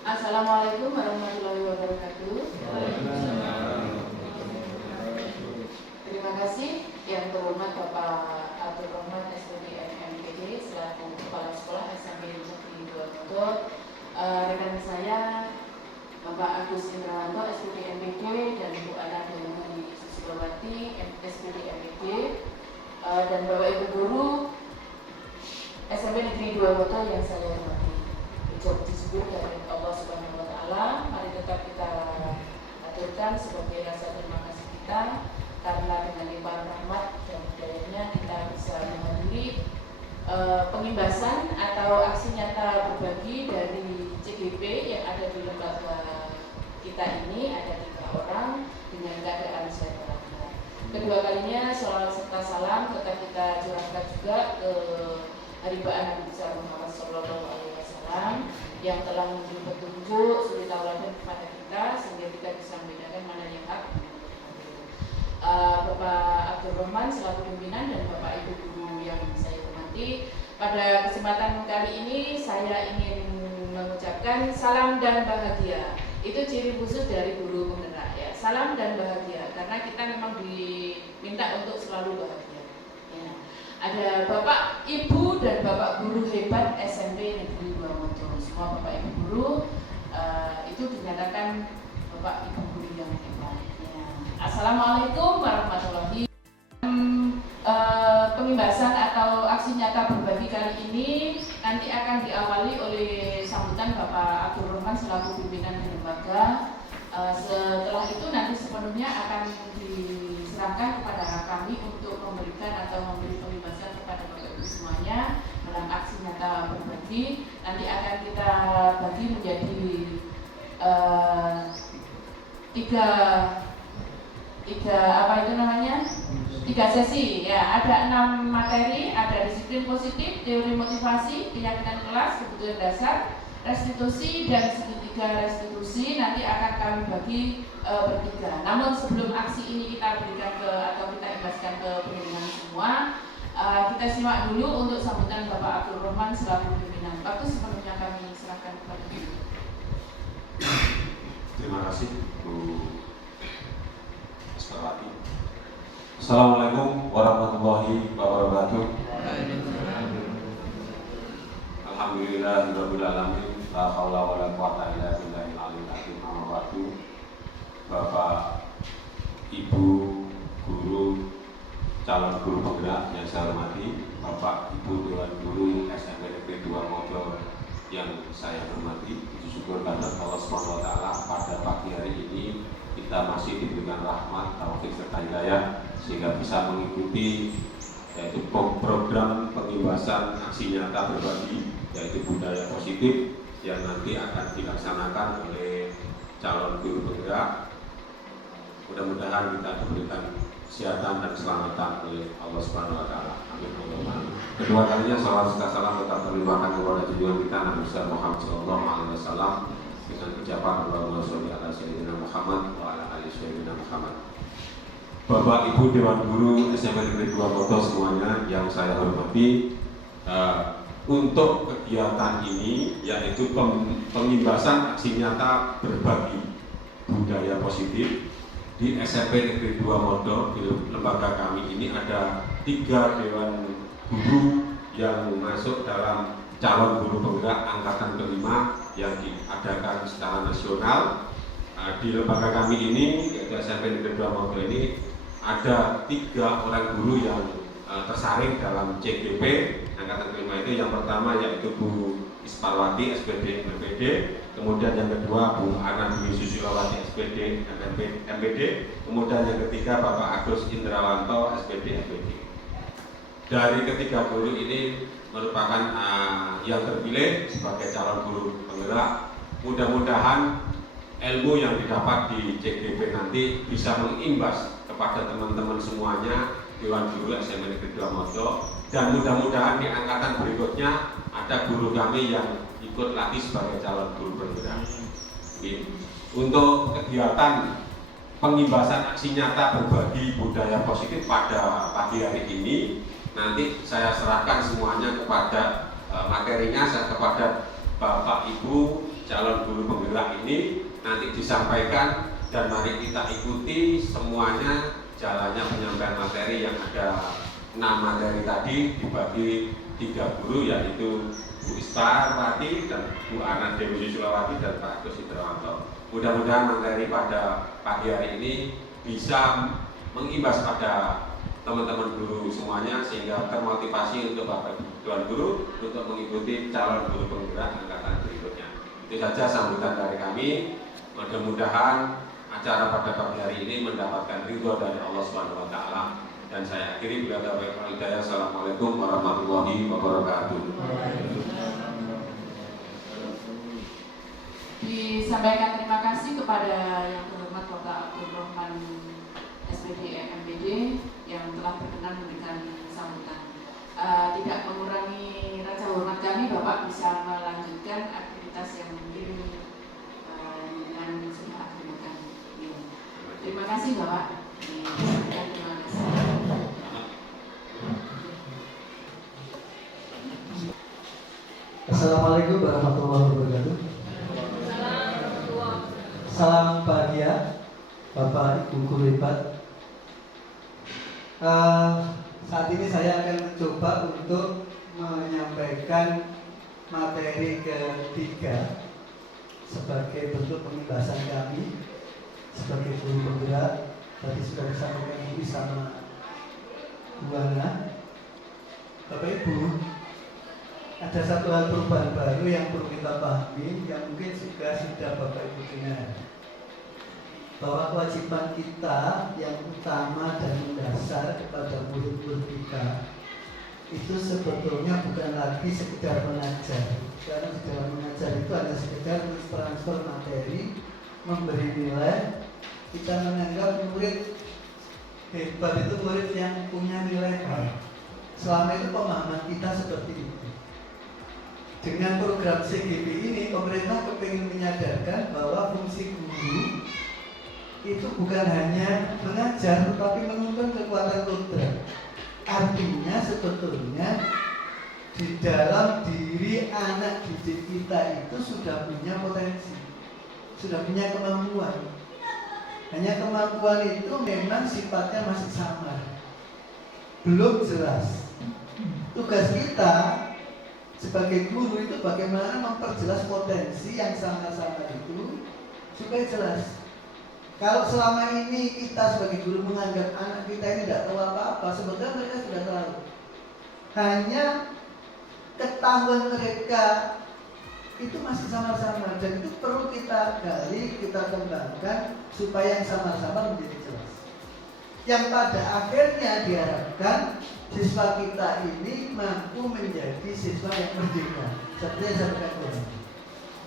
Assalamualaikum warahmatullahi wabarakatuh. Terima kasih yang terhormat Bapak Abdul Rahman SPD MMPD selaku Kepala Sekolah SMP Negeri 2 Motor, rekan saya Bapak Agus Indrawanto SPD MPD dan Bu Ana Dewi Susilowati SPD MPD, dan Bapak Ibu Guru SMP Negeri 2 Motor yang saya hormati. Ucap syukur dari Allah Subhanahu wa Ta'ala, mari tetap kita aturkan sebagai rasa terima kasih kita karena dengan limpahan rahmat dan hidayahnya kita bisa menghadiri pengimbasan atau aksi nyata berbagi dari CGP yang ada di lembaga kita ini. Ada 3 orang dengan keadaan sehat walafiat. Kedua kalinya sholawat serta salam tetap kita curahkan juga ke Haribaan Nabi besar Muhammad Sallallahu Alaihi Wasallam yang telah memberi petunjuk suri tauladan kepada kita sehingga kita bisa membedakan mana yang hak. Bapak Abdul Rahman selaku pimpinan dan Bapak Ibu Guru yang saya hormati, pada kesempatan kali ini saya ingin mengucapkan salam dan bahagia. Itu ciri khusus dari guru penggerak ya, salam dan bahagia, karena kita memang diminta untuk selalu bahagia. Ada Bapak, Ibu, dan Bapak Guru hebat SMP Negeri 2 Motor. Semua Bapak Ibu Guru itu dinyatakan Bapak Ibu Guru yang hebat ya. Assalamualaikum warahmatullahi wabarakatuh. Pengimbasan atau aksi nyata berbagi kali ini nanti akan diawali oleh sambutan Bapak Abdul Rahman selaku pimpinan lembaga. Setelah itu nanti sepenuhnya akan diserahkan kepada kami untuk memberikan atau memberi pengimbasan kepada Bapak Ibu semuanya dalam aksi nyata berbagi. Nanti akan kita bagi menjadi tiga sesi ya. Ada 6 materi, ada disiplin positif, teori motivasi, keyakinan kelas, kebutuhan dasar, restitusi, dan segitiga restitusi. Nanti akan kami bagi bertiga. Namun sebelum aksi ini kita berikan atau kita imbaskan ke pendengar semua, kita simak dulu untuk sambutan Bapak Abdul Rahman selaku pimpinan. Waktu sepenuhnya kami serahkan kepada Ibu. Terima kasih Bu Asparwati. Assalamualaikum warahmatullahi wabarakatuh. Alhamdulillahirabbil alamin. La haula wala quwata illa billahil aliyil azim. Amma ba'du. Bapak, Ibu, guru, calon guru penggerak yang saya hormati, Bapak, Ibu Dewan Guru SMP Negeri 2 Motor yang saya hormati, puji syukur karena Allah Subhanahu wa Ta'ala pada pagi hari ini kita masih diberikan rahmat, taufik serta hidayah sehingga bisa mengikuti yaitu program pengimbasan aksi nyata berbagi yaitu budaya positif yang nanti akan dilaksanakan oleh calon guru penggerak. Mudah-mudahan kita diberikan kesehatan dan keselamatan oleh Allah Subhanahu wa Ta'ala. Amin. Kedua kalinya salawat serta salam tetap terlimpahkan kepada junjungan kita Nabi Muhammad sallallahu alaihi wasallam dengan ucapan Allahumma sholli ala sayyidina Muhammad wa ala ali sayyidina Muhammad. Bapak Ibu Dewan Guru SMP Negeri 2 Motor semuanya yang saya hormati, untuk kegiatan ini yaitu pengimbasan aksi nyata berbagi budaya positif di SMP Negeri 2 Motor. Di lembaga kami ini ada 3 dewan guru yang masuk dalam calon guru penggerak angkatan kelima yang diadakan secara nasional. Di lembaga kami ini yaitu SMP Negeri 2 Motor ini ada 3 orang guru yang tersaring dalam CGP angkatan kelima itu. Yang pertama yaitu Bu Isparwati SPD MPD, kemudian yang kedua Bu Ana Dewi Susilowati SPD MPD, kemudian yang ketiga Bapak Agus Indrawanto SPD MPD. Dari ketiga guru ini merupakan yang terpilih sebagai calon guru penggerak. Mudah-mudahan ilmu yang didapat di CGP nanti bisa mengimbas kepada teman-teman semuanya Dewan Guru SMP Negeri 2 Motor, dan mudah-mudahan di angkatan berikutnya ada guru kami yang ikut latih sebagai calon guru penggerak. Untuk kegiatan pengimbasan aksi nyata berbagi budaya positif pada pagi hari ini, nanti saya serahkan semuanya kepada materinya, kepada Bapak Ibu calon guru penggerak ini nanti disampaikan, dan mari kita ikuti semuanya jalannya penyampaian materi yang ada 6 materi tadi dibagi 3 guru, yaitu Bu Istarwati dan Bu Ana Dewi Sulawati dan Pak Agus Indrawanto. Mudah-mudahan materi pada pagi hari ini bisa mengimbas pada teman-teman guru semuanya sehingga termotivasi untuk Bapak Tuan Guru untuk mengikuti calon guru penggerak angkatan berikutnya. Itu saja sambutan dari kami. Mudah-mudahan acara pada pagi hari ini mendapatkan ridho dari Allah Subhanahu wa taala, dan saya akhiri billahi wal hidayah. Assalamualaikum warahmatullahi wabarakatuh. Disampaikan terima kasih kepada yang terhormat Bapak Abdul Rahman SPD MPD yang telah berkenan memberikan sambutan. Tidak mengurangi rasa hormat kami, Bapak bisa melanjutkan aktivitas yang mungkin dengan sudah akhirkan. Terima kasih Bapak. Terima kasih. Assalamualaikum warahmatullahi wabarakatuh. Salam bahagia Bapak Ibu guru hebat. Saat ini saya akan mencoba untuk menyampaikan materi ketiga sebagai bentuk pembahasan kami sebagai guru penggerak. Tadi sudah disampaikan ini sama Bu Ana. Bapak Ibu, ada satu hal perubahan baru yang perlu kita pahami, yang mungkin juga sudah Bapak Ibu dengar, bahwa kewajiban kita yang utama dan mendasar kepada murid-murid kita itu sebetulnya bukan lagi sekedar mengajar. Karena sekedar mengajar itu hanya sekedar transfer materi, memberi nilai. Kita menganggap murid hebat itu murid yang punya nilai baik. Selama itu pemahaman kita seperti itu. Dengan program CGP ini, pemerintah kepingin menyadarkan bahwa fungsi guru itu bukan hanya mengajar, tetapi menuntun kekuatan kodrat. Artinya sebetulnya di dalam diri anak didik kita itu sudah punya potensi, sudah punya kemampuan. Hanya kemampuan itu memang sifatnya masih samar, belum jelas. Tugas kita sebagai guru itu bagaimana memperjelas potensi yang samar-samar itu supaya jelas. Kalau selama ini kita sebagai guru menganggap anak kita ini tidak tahu apa-apa, sebetulnya mereka sudah tahu. Hanya ketahuan mereka itu masih samar-samar, dan itu perlu kita gali, kita kembangkan supaya yang samar-samar menjadi jelas. Yang pada akhirnya diharapkan siswa kita ini mampu menjadi siswa yang merdeka. Seperti yang saya katakan,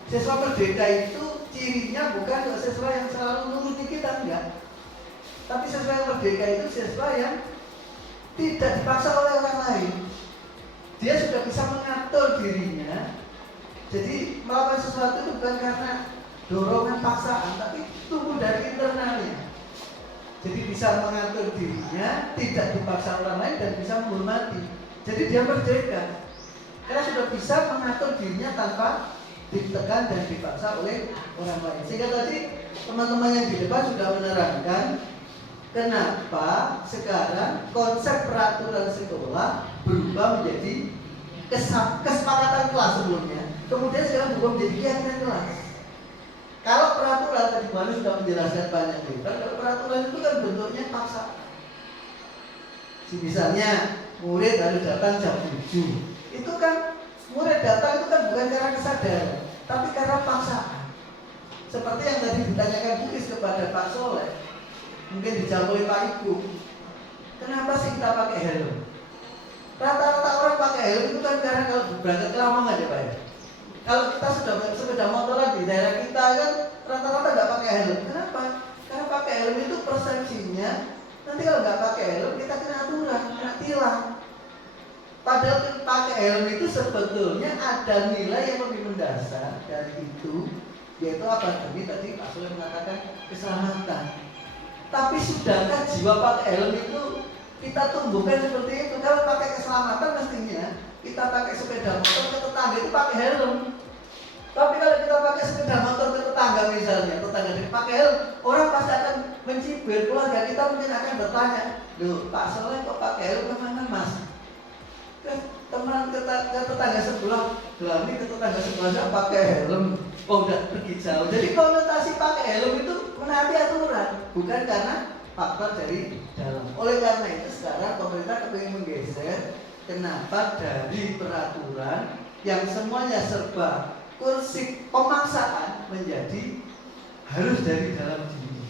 siswa merdeka itu cirinya bukan siswa yang selalu nuruti kita, enggak. Tapi siswa yang merdeka itu siswa yang tidak dipaksa oleh orang lain. Dia sudah bisa mengatur dirinya. Jadi melakukan sesuatu itu bukan karena dorongan paksaan, tapi tumbuh dari internalnya. Jadi bisa mengatur dirinya, tidak dipaksa orang lain, dan bisa menghormati. Jadi dia merdeka karena sudah bisa mengatur dirinya tanpa ditekan dan dipaksa oleh orang lain. Sehingga tadi teman-teman yang di depan sudah menerangkan kenapa sekarang konsep peraturan sekolah berubah menjadi kesepakatan kelas sebelumnya, kemudian sekarang berubah menjadi keyakinan kelas. Kalau peraturan tadi Manu sudah menjelaskan banyak lebar, kalau peraturan itu kan bentuknya paksa. Misalnya murid harus datang jam 7. Itu kan murid datang itu kan bukan karena kesadaran, tapi karena paksaan. Seperti yang tadi ditanyakan Bukis kepada Pak Soleh, mungkin dijawab oleh Pak Ibu. Kenapa sih kita pakai helm? Rata-rata orang pakai helm itu kan karena kalau berangkat ke Lamongan ya Pak ya. Kalau kita sudah sepeda motoran di daerah kita kan rata-rata nggak pakai helm. Kenapa? Karena pakai helm itu persepsinya nanti kalau nggak pakai helm kita kena aturan, kena tilang. Padahal pakai helm itu sebetulnya ada nilai yang lebih mendasar dari itu, yaitu apa? Tadi Pak Soleh mengatakan keselamatan. Tapi sudahkah jiwa pakai helm itu kita tumbuhkan seperti itu? Kalau pakai keselamatan mestinya kita pakai sepeda motor ke tetangga itu pakai helm. Tapi kalau kita pakai sepeda motor ke tetangga misalnya, tetangga ini pakai helm, orang pasti akan mencibir. Keluarga kita mungkin akan bertanya, "Duh, Pak Soleh kok pakai helm kemana Mas?" Teman tetangga sebelah, Gelani ke tetangga sebelah saya pakai helm, oh udah pergi jauh. Jadi konotasi pakai helm itu menaati aturan, bukan karena faktor dari dalam. Oleh karena itu sekarang pemerintah ingin menggeser kenapa dari peraturan yang semuanya serba kursi pemaksaan menjadi harus dari dalam diri.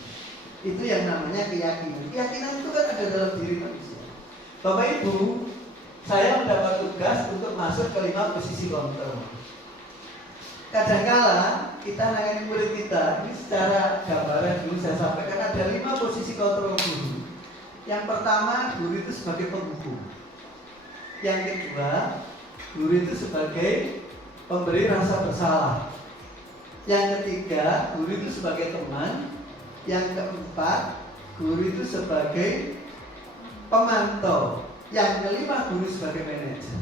Itu yang namanya keyakinan. Keyakinan itu kan ada dalam diri manusia. Bapak Ibu, saya mendapat tugas untuk masuk ke 5 posisi kontrol. Kadangkala kita nangani murid kita, ini secara gambaran dulu saya sampaikan ada 5 posisi kontrol guru. Yang pertama, guru itu sebagai penghukum. Yang kedua, guru itu sebagai pemberi rasa bersalah. Yang ketiga, guru itu sebagai teman. Yang keempat, guru itu sebagai pemantau. Yang kelima, guru sebagai manajer.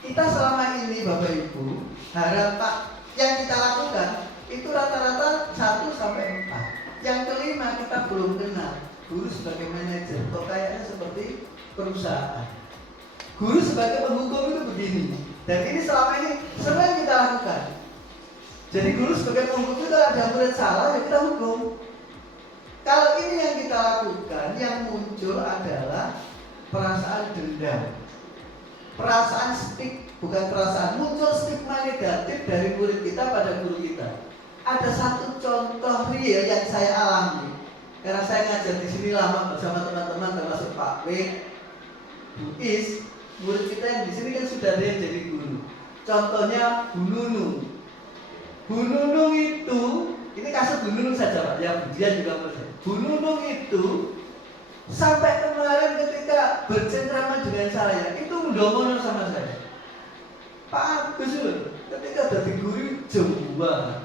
Kita selama ini Bapak Ibu, harapan yang kita lakukan itu rata-rata 1 sampai 4. Yang kelima kita belum kenal, guru sebagai manajer. Kok kayaknya seperti perusahaan. Guru sebagai penghukum itu begini. Dan ini selama ini sering kita lakukan. Jadi guru sebagai penghukum itu ada murid salah ya kita hukum. Kalau ini yang kita lakukan, yang muncul adalah perasaan dendam, perasaan bukan perasaan, muncul stigma negatif dari murid kita pada guru kita. Ada satu contoh real yang saya alami karena saya ngajar di sini lama bersama teman-teman termasuk Pak W, Bu Is. Murid kita yang di sini kan sudah ada yang jadi guru. Contohnya Bu Nunung. Bu Nunung itu, ini kasus Bu Nunung saja Pak, ya dia juga percaya. Bu Nunung itu sampai kemarin ketika bercengkrama dengan saya, itu mendomono sama saya. Pak Agus loh, ketika jadi guru Jawa,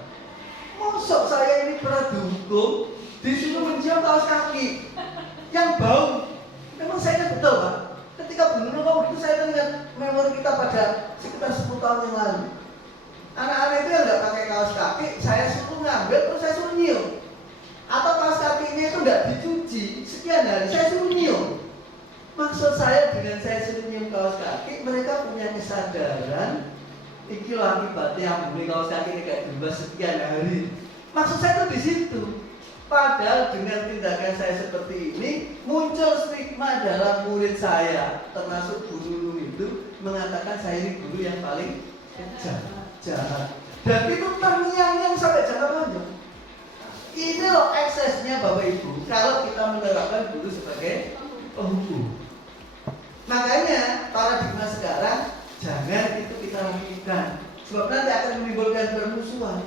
mosok saya ini pernah dihukum, disuruh mencium kaos kaki yang bau. Memang saya betul Pak. Ketika Bu Nunung ngomong itu saya ingat memori kita pada sekitar 10 tahun yang lalu. Anak-anak itu yang nggak pakai kaos kaki, saya suruh ngambil terus saya suruh nyium. Atau kaos kakinya itu nggak dicuci sekian hari, saya suruh nyium. Maksud saya dengan saya suruh nyium kaos kaki, mereka punya kesadaran iki lho akibatnya muni kaos kaki ini kayak berubah sekian hari. Maksud saya itu di situ. Padahal dengan tindakan saya seperti ini muncul stigma dalam murid saya, termasuk guru itu mengatakan saya ini guru yang paling jahat. Dan itu terngiang-ngiang sampai jangka panjang. Ini loh eksesnya Bapak Ibu kalau kita menerapkan guru sebagai penghukum. Makanya paradigma sekarang jangan itu kita lakukan, sebab nanti akan menimbulkan permusuhan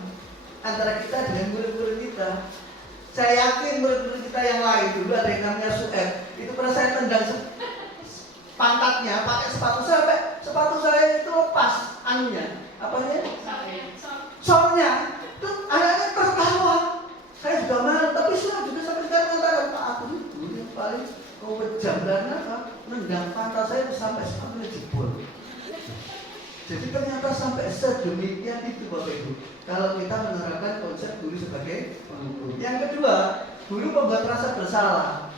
antara kita dengan murid-murid kita. Saya yakin murid-murid kita yang lain dulu ada yang namanya Sueb, itu pernah saya tendang pantatnya pakai sepatu saya, sampai sepatu saya itu lepas anunya, apanya? Solnya. Terus akhirnya tertawa. Saya juga marah, tapi Sueb juga sampai sekarang mengatakan, Pak aku itu yang paling kejam karena apa? Nendang pantat saya sampai sepatunya jebol. Jadi ternyata sampai sedemikian itu Bapak Ibu. Kalau kita menerapkan konsep guru sebagai penghukum. Yang kedua, guru membuat rasa bersalah.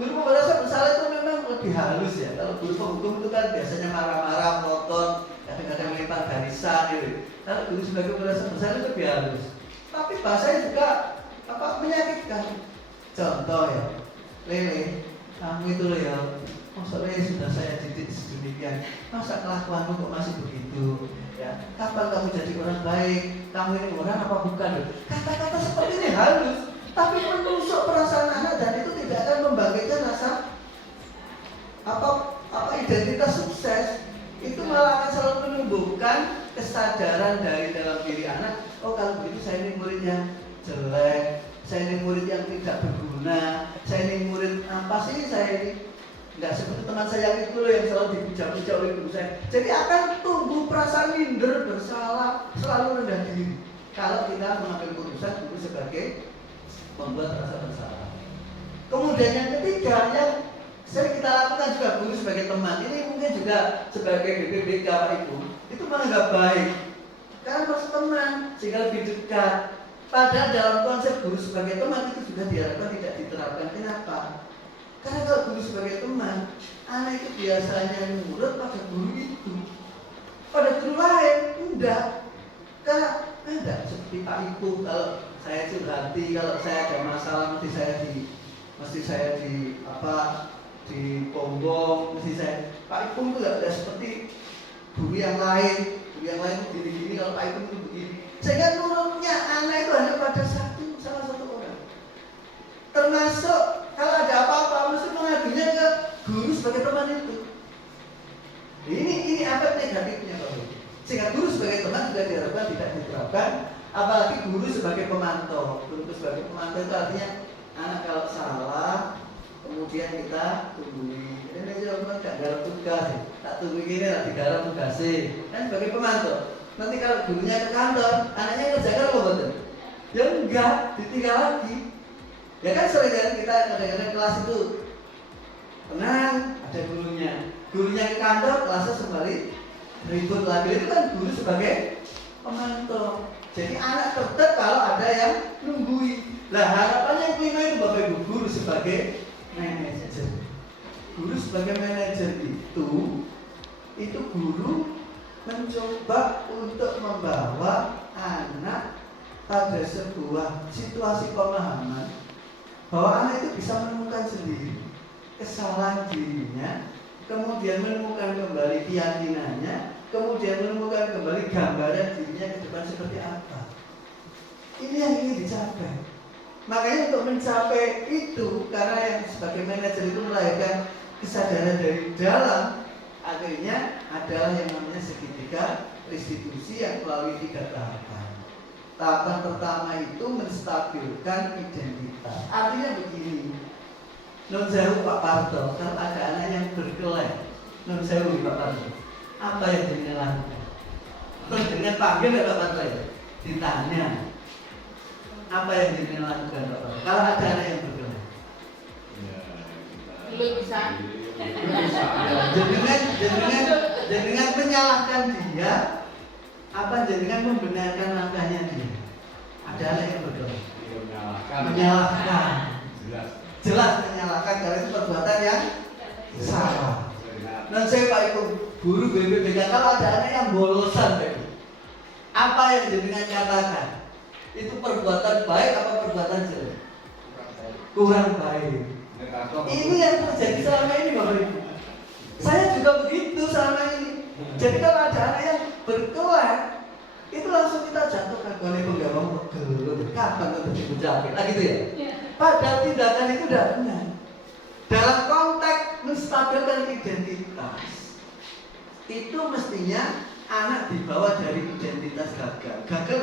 Guru membuat rasa bersalah itu memang lebih halus ya. Kalau guru penghukum itu kan biasanya marah-marah, motor, kadang-kadang melempar garisan gitu. Kalau guru sebagai rasa bersalah itu lebih halus. Tapi bahasanya juga menyakitkan. Contoh ya, Lele, kamu itu loh ya, maksudnya sudah saya didik sedemikian, masa kelakuanmu kok masih begitu? Ya, kapan kamu jadi orang baik? Kamu ini orang apa bukan? Kata-kata seperti ini halus, tapi menusuk perasaan anak dan itu tidak akan membangkitkan rasa identitas sukses. Itu malah akan selalu menumbuhkan kesadaran dari dalam diri anak. Oh kalau begitu saya ini murid yang jelek, saya ini murid yang tidak berguna, saya ini murid apa sih saya ini? Nggak seperti teman saya yang itu loh yang selalu dipuja-puja oleh guru saya. Jadi akan tumbuh perasaan minder, bersalah, selalu rendah diri. Kalau kita mengambil keputusan guru sebagai membuat rasa bersalah. Kemudian yang ketiga yang sering kita lakukan juga guru sebagai teman. Ini mungkin juga sebagai BPBK Pak Ibu itu menganggap baik. Karena maksud teman lebih dekat. Padahal dalam konsep guru sebagai teman itu juga diharapkan tidak diterapkan. Kenapa? Karena kalau guru sebagai teman, anak itu biasanya nurut pada guru itu. Pada guru lain, enggak. Karena enggak seperti Pak Ibu, kalau saya curhati, kalau saya ada masalah mesti saya dipombong, mesti saya. Pak Ibu itu enggak seperti guru yang lain. Guru yang lain gini-gini, kalau Pak Ibu itu begini. Sehingga nurutnya anak itu hanya pada salah satu orang. Termasuk kalau ada apa-apa mesti mengadunya ke guru sebagai teman itu. Ini efek negatifnya Pak Ibu. Sehingga guru sebagai teman juga diharapkan tidak diterapkan, apalagi guru sebagai pemantau. Guru sebagai pemantau itu artinya anak kalau salah, kemudian kita tungguin. Ini cuma gak garap tugas, tak tunggu gini lah digarap tugasnya. Kan sebagai pemantau. Nanti kalau gurunya ke kantor, anaknya ngerjakan apa betul? Ya enggak, ditinggal lagi. Ya kan sering kita kadang-kadang kelas itu tenang, ada gurunya. Gurunya ke kantor, kelasnya kembali ribut lagi. Itu kan guru sebagai pemantau. Jadi anak tetap kalau ada yang nungguin. Lah harapannya yang kelima itu Bapak Ibu, guru sebagai manajer. Guru sebagai manajer itu guru mencoba untuk membawa anak pada sebuah situasi pemahaman bahwa anak itu bisa menemukan sendiri kesalahan dirinya, kemudian menemukan kembali keyakinannya, kemudian menemukan kembali gambaran dirinya ke depan seperti apa. Ini yang ingin dicapai. Makanya untuk mencapai itu, karena yang sebagai manajer itu melahirkan kesadaran dari dalam, akhirnya adalah yang namanya segitiga restitusi yang melalui 3 tahapan. Tahapan pertama itu menstabilkan identitas. Artinya begini, non sewu Pak Parto, kalau ada anak yang berkelahi, non sewu Pak Parto, apa yang jenengan lakukan? Terus dengan panggil Pak Parto ya, ditanya, apa yang jenengan lakukan Pak Parto? Kalau ada anak yang berkelahi, belum bisa. Jenengan menyalahkan dia, apa jenengan membenarkan langkahnya dia? Ada anak yang berkelahi, menyalahkan. Jelas menyalahkan karena itu perbuatan yang salah. Dan saya Pak Ibu, guru BPBK, kalau ada anak yang bolosan, apa yang jenengan katakan? Itu perbuatan baik apa perbuatan jelek? Kurang baik. Ini yang terjadi selama ini Bapak Ibu. Saya juga begitu selama ini. Jadi kalau ada anak yang berkelahi, itu langsung kita jatuhkan oleh penggawa gelul. Kapan untuk diucapkan? Nah gitu ya. Padahal tindakan itu tidak benar. Dalam konteks menstabilkan identitas, itu mestinya anak dibawa dari identitas gagal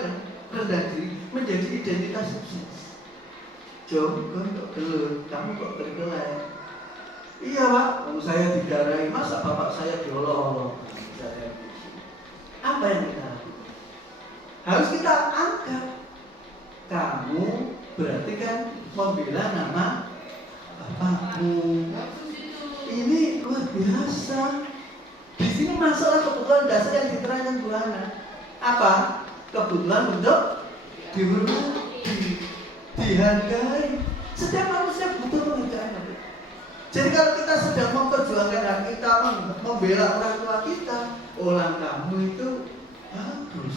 rendah diri menjadi identitas sukses. Jom, kau kok gelul, kamu kok berkelahi? Iya Pak, saya digarai, masa bapak saya diolok-olok? Apa yang kita lakukan? Harus kita angkat. Kamu berarti kan membela nama bapakmu. Ini luar biasa. Di sini masalah kebutuhan dasar yang diterangkan Bu Hana. Apa? Kebutuhan untuk dihormati, dihargai. Setiap manusia butuh penghargaan. Jadi kalau kita sedang memperjuangkan hak kita, membela orang tua kita, orang kamu itu bagus.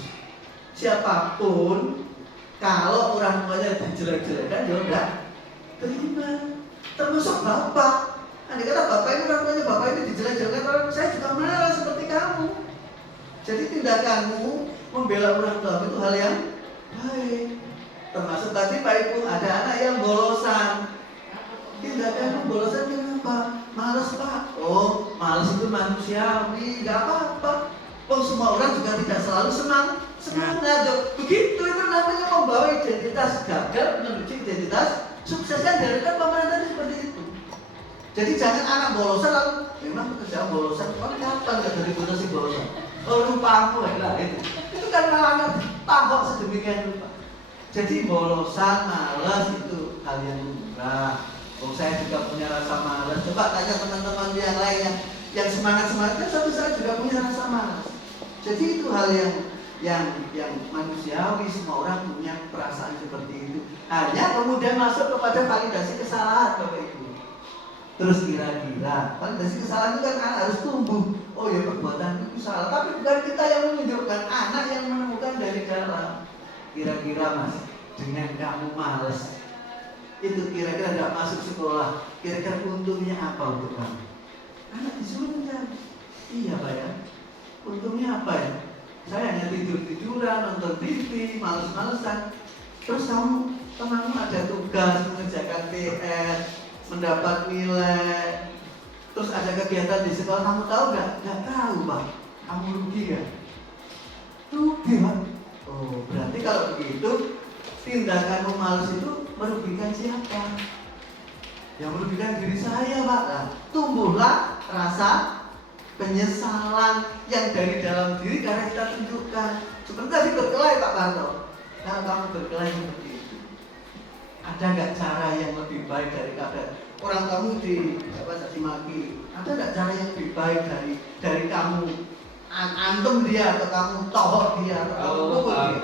Siapapun, kalau orang tuanya dijelek-jelekan, ya enggak terima. Termasuk bapak. Andai kata bapak ini orang tuanya bapak ini dijelek-jelekan, saya juga marah seperti kamu. Jadi tindakanmu membela orang tua itu hal yang baik. Termasuk tadi Pak Ibu ada anak yang bolosan. Tindakan bolosan kenapa? Males Pak. Oh, males itu manusiawi, nggak apa-apa. Oh, semua orang juga tidak selalu semangat. Begitu itu namanya membawa identitas gagal menuju identitas sukses. Kan dari kan pemerintah seperti itu. Jadi jangan anak bolosan lalu memang pekerjaan bolosan. Oh, kapan nggak dari si bolosan? Oh, lupa aku lah itu. Itu kan malah tambah sedemikian rupa. Jadi bolosan, malas itu hal yang lumrah. Oh, saya juga punya rasa malas. Coba tanya teman-teman yang lain yang semangat-semangat, kan suatu saat juga punya rasa malas. Jadi itu hal yang yang manusiawi, semua orang punya perasaan seperti itu. Hanya kemudian masuk kepada validasi kesalahan, Bapak Ibu. Terus kira-kira validasi kesalahan itu kan anak harus tumbuh. Oh ya, perbuatan itu salah, tapi bukan kita yang menunjukkan, anak yang menemukan dari dalam. Kira-kira Mas, dengan kamu males, itu kira-kira tidak masuk sekolah, kira-kira untungnya apa untuk kamu? Anak disuruh mencari. Iya Pak ya, untungnya apa ya? Saya hanya tidur-tiduran, nonton TV, males-malesan. Terus temanmu ada tugas mengerjakan PR, mendapat nilai, terus ada kegiatan di sekolah, kamu tahu nggak? Nggak tahu Pak. Kamu rugi ya? Rugi Pak. Oh, berarti kalau begitu tindakanmu males itu merugikan siapa? Yang merugikan diri saya Pak. Nah, tumbuhlah rasa penyesalan yang dari dalam diri karena kita tunjukkan. Seperti tadi berkelahi Pak Parto. Kalau kamu berkelahi seperti itu, ada nggak cara yang lebih baik daripada orang kamu caci maki? Ada nggak cara yang lebih baik dari kamu antem dia atau kamu tohok dia atau kamu pukul dia?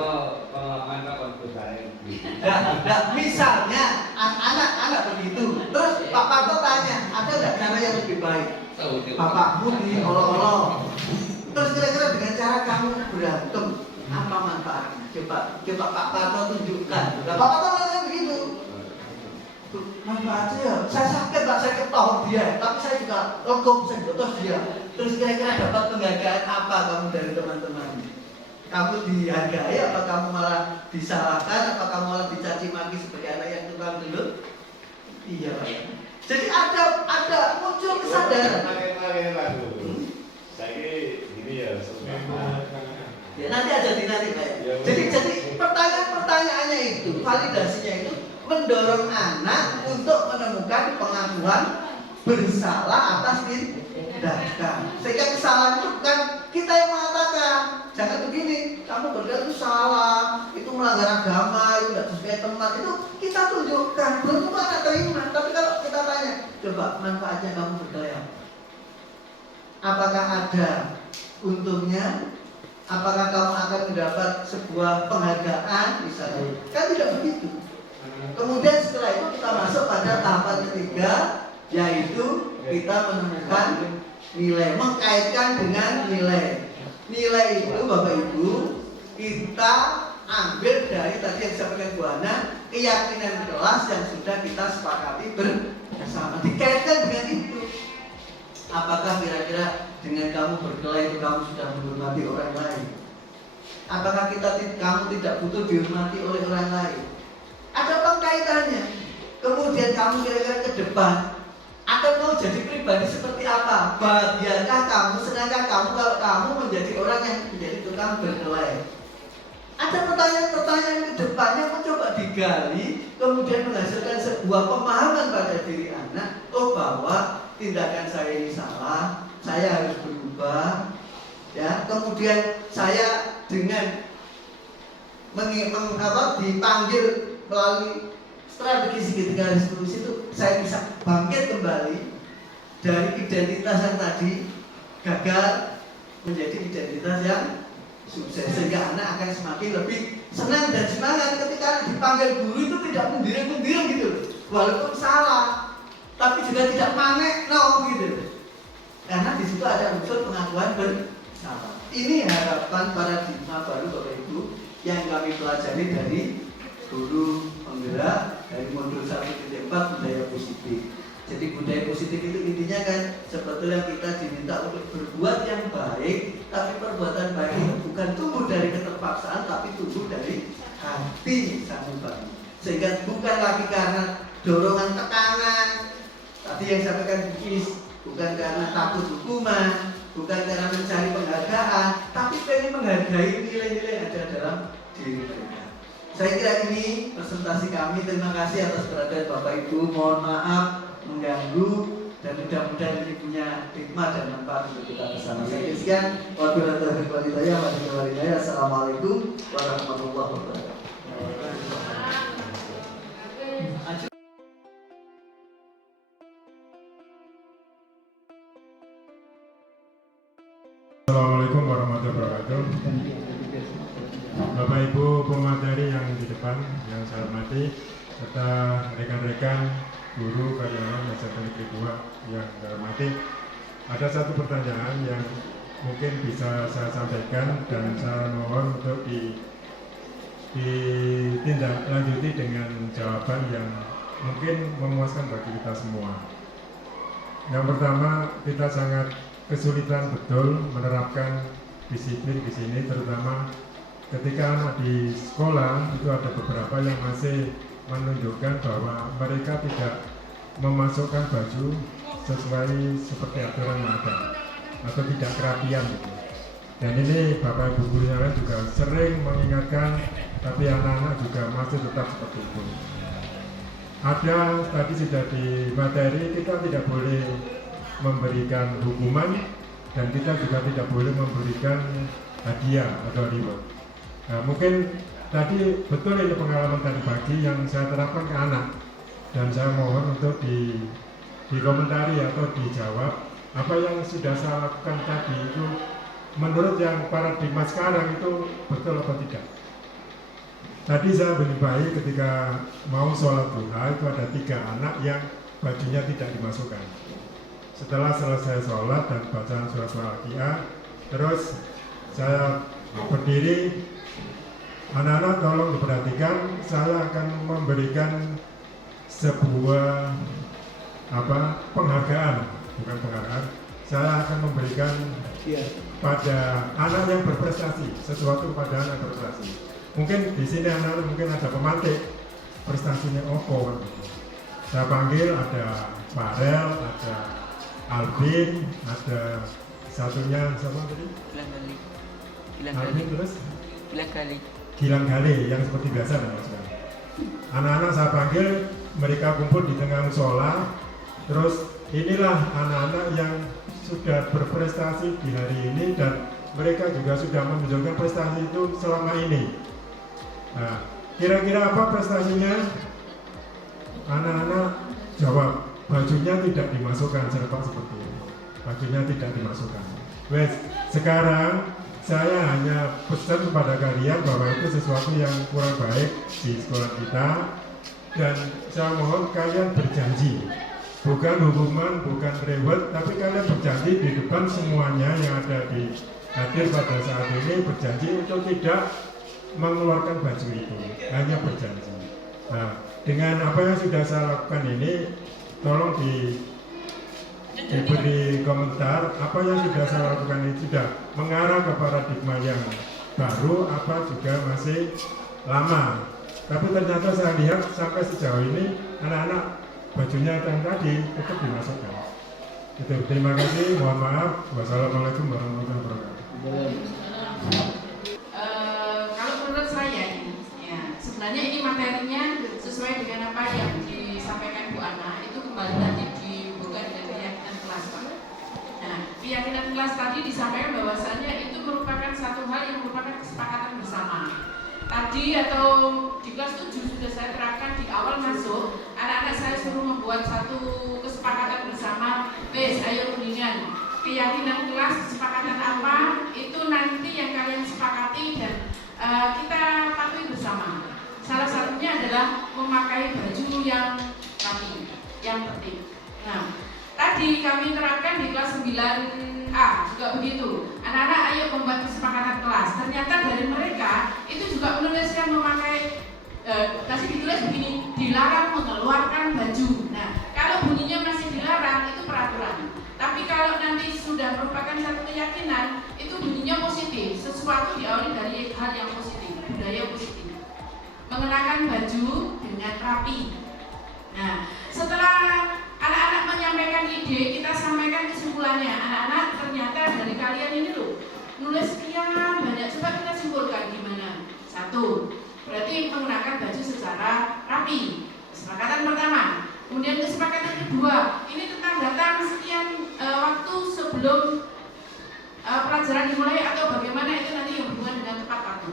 Pengalaman kapan saya? Nah, misalnya anak begitu, terus Pak Parto tanya, ada nggak cara yang lebih baik? Bapakmu diolok-olok, terus kira-kira dengan cara kamu berantem apa manfaatnya? Coba Pak Parto tunjukkan. Nah, Pak Parto ngomongnya begitu. Manfaatnya ya, saya sakit Pak, saya ketohok dia, tapi saya juga legok, saya jotos dia. Terus kira-kira dapat penghargaan apa kamu dari teman-teman? Kamu dihargai, apa kamu malah disalahkan, apa kamu malah dicaci maki sebagai anak yang tukang gelut? Iya Pak. Jadi ada muncul kesadaran. Saya gini ya, Ya, nanti aja nanti Pak. Jadi pertanyaannya itu, validasinya itu mendorong anak untuk menemukan pengakuan bersalah atas tindakan. Sehingga kesalahan itu bukan kita yang mengatakan, jangan begini, kamu berbuat itu salah, itu melanggar agama, itu tidak sesuai teman, itu kita tunjukkan. Belum tentu anak terima, tapi kalau kita tanya, coba manfaatnya kamu berdaya, apakah ada untungnya? Apakah kamu akan mendapat sebuah penghargaan misalnya? Kan tidak begitu. Kemudian setelah itu kita masuk pada tahapan ketiga, yaitu kita menemukan nilai, mengkaitkan dengan nilai. Nilai itu Bapak Ibu kita ambil dari tadi yang disampaikan Bu Ana, keyakinan kelas yang sudah kita sepakati bersama, dikaitkan dengan itu. Apakah kira-kira dengan kamu berkelahi itu kamu sudah menghormati orang lain? Apakah kamu tidak butuh dihormati oleh orang lain? Ada pengkaitannya. Kemudian kamu kira-kira ke depan akan mau jadi pribadi seperti apa? Bahagiakah kamu, sedangkan kamu kalau kamu menjadi orang yang menjadi tukang berkelahi? Ada pertanyaan-pertanyaan ke depannya mencoba digali, kemudian menghasilkan sebuah pemahaman pada diri anak. Oh, bahwa tindakan saya ini salah, saya harus berubah. Ya, kemudian saya dengan dipanggil melalui strategi segitiga restitusi itu, saya bisa bangkit kembali dari identitas yang tadi gagal menjadi identitas yang sukses, sehingga anak akan semakin lebih senang dan semangat ketika dipanggil guru itu tidak mendiring-mendiring gitu, walaupun salah, tapi juga tidak panik, gitu. Karena di situ ada unsur pengakuan bersalah. Ini harapan paradigma baru Bapak Ibu yang kami pelajari dari guru penggerak dari modul 1.4 budaya positif. Jadi budaya positif itu intinya kan sebetulnya kita diminta untuk berbuat yang baik, tapi perbuatan baik itu bukan tumbuh dari keterpaksaan, tapi tumbuh dari hati sang baik. Sehingga bukan lagi karena dorongan tekanan, tadi yang sampaikan Bukis, bukan karena takut hukuman, bukan karena mencari penghargaan, tapi pengen menghargai nilai-nilai yang ada dalam diri mereka. Saya kira ini presentasi kami. Terima kasih atas perhatian Bapak Ibu. Mohon maaf mengganggu, dan mudah-mudahan ini punya hikmah dan manfaat untuk kita bersama. Sekian, wabillahi taufiq wal hidayah. Assalamualaikum warahmatullahi wabarakatuh. Assalamualaikum warahmatullahi wabarakatuh. Bapak Ibu pemateri yang di depan yang saya hormati, serta rekan-rekan guru karyawan SMA Negeri 2 yang saya hormati, ada satu pertanyaan yang mungkin bisa saya sampaikan dan saya mohon untuk ditindaklanjuti dengan jawaban yang mungkin memuaskan bagi kita semua. Yang pertama, kita sangat kesulitan betul menerapkan disiplin di sini, terutama ketika anak di sekolah itu ada beberapa yang masih menunjukkan bahwa mereka tidak memasukkan baju sesuai seperti aturan yang ada atau tidak kerapian gitu. Dan ini Bapak Ibu guru yang lain juga sering mengingatkan, tapi anak-anak juga masih tetap seperti itu. Ada tadi sudah di materi, kita tidak boleh memberikan hukuman dan kita juga tidak boleh memberikan hadiah atau reward. Nah, mungkin tadi betul ini pengalaman tadi pagi yang saya terapkan ke anak, dan saya mohon untuk dikomentari atau dijawab apa yang sudah saya lakukan tadi itu menurut yang paradigma sekarang itu betul apa tidak. Tadi saya menjumpai ketika mau sholat duha itu ada 3 anak yang bajunya tidak dimasukkan. Setelah selesai sholat dan bacaan surah Al-Waqiah, terus saya berdiri, anak-anak tolong diperhatikan, saya akan memberikan sebuah penghargaan, bukan penghargaan, saya akan memberikan pada anak yang berprestasi, sesuatu pada anak yang berprestasi. Mungkin di sini anak mungkin ada pemantik, prestasinya opo. Saya panggil ada Farel, ada Alvin, ada satunya siapa tadi? Alvin terus? Gilang Gali yang seperti biasa maksudnya. Anak-anak saya panggil, mereka kumpul di tengah musola. Terus inilah anak-anak yang sudah berprestasi di hari ini dan mereka juga sudah menunjukkan prestasi itu selama ini. Nah, kira-kira apa prestasinya? Anak-anak jawab, bajunya tidak dimasukkan, serba seperti ini. Bajunya tidak dimasukkan. Wes, sekarang saya hanya pesan kepada kalian bahwa itu sesuatu yang kurang baik di sekolah kita, dan saya mohon kalian berjanji, bukan hukuman, bukan reward, tapi kalian berjanji di depan semuanya yang ada di hadir pada saat ini, berjanji untuk tidak mengeluarkan baju itu, hanya berjanji. Nah, dengan apa yang sudah saya lakukan ini, tolong diberi komentar apa yang sudah saya lakukan ini sudah mengarah ke paradigma yang baru apa juga masih lama. Tapi ternyata saya lihat sampai sejauh ini anak-anak bajunya yang tadi tetap dimasukkan. Itu, terima kasih, mohon maaf. Wassalamualaikum warahmatullahi wabarakatuh. Kalau menurut saya ya, sebenarnya ini materinya sesuai dengan apa yang disampaikan Bu Ana, itu kembali tadi dibuka dengan keyakinan kelas, Pak. Nah, keyakinan kelas tadi disampaikan bahwasannya itu merupakan satu hal yang merupakan kesepakatan bersama. Tadi atau di kelas 7 sudah saya terapkan di awal masuk, anak-anak saya suruh membuat satu kesepakatan bersama. Wes, ayo kuningan. Keyakinan kelas, kesepakatan apa, itu nanti yang kalian sepakati dan kita patuhi bersama. Salah satunya adalah memakai baju yang rapi, yang penting. Nah, tadi kami terapkan di kelas 9A juga begitu. Anak-anak ayo membuat kesepakatan kelas. Ternyata dari mereka itu juga menuliskan memakai tadi ditulis begini, dilarang mengeluarkan baju. Nah, kalau bunyinya masih dilarang itu peraturan. Tapi kalau nanti sudah merupakan satu keyakinan, itu bunyinya positif. Sesuatu diawali dari hal yang positif, budaya positif. Mengenakan baju dengan rapi. Nah, setelah anak-anak menyampaikan ide, kita sampaikan kesimpulannya. Anak-anak, ternyata dari kalian ini loh, nulis sekian banyak. Coba kita simpulkan gimana? 1, berarti mengenakan baju secara rapi. Kesepakatan pertama. Kemudian kesepakatan kedua, ini tentang datang sekian waktu sebelum pelajaran dimulai atau bagaimana itu nanti yang berhubungan dengan tepat waktu.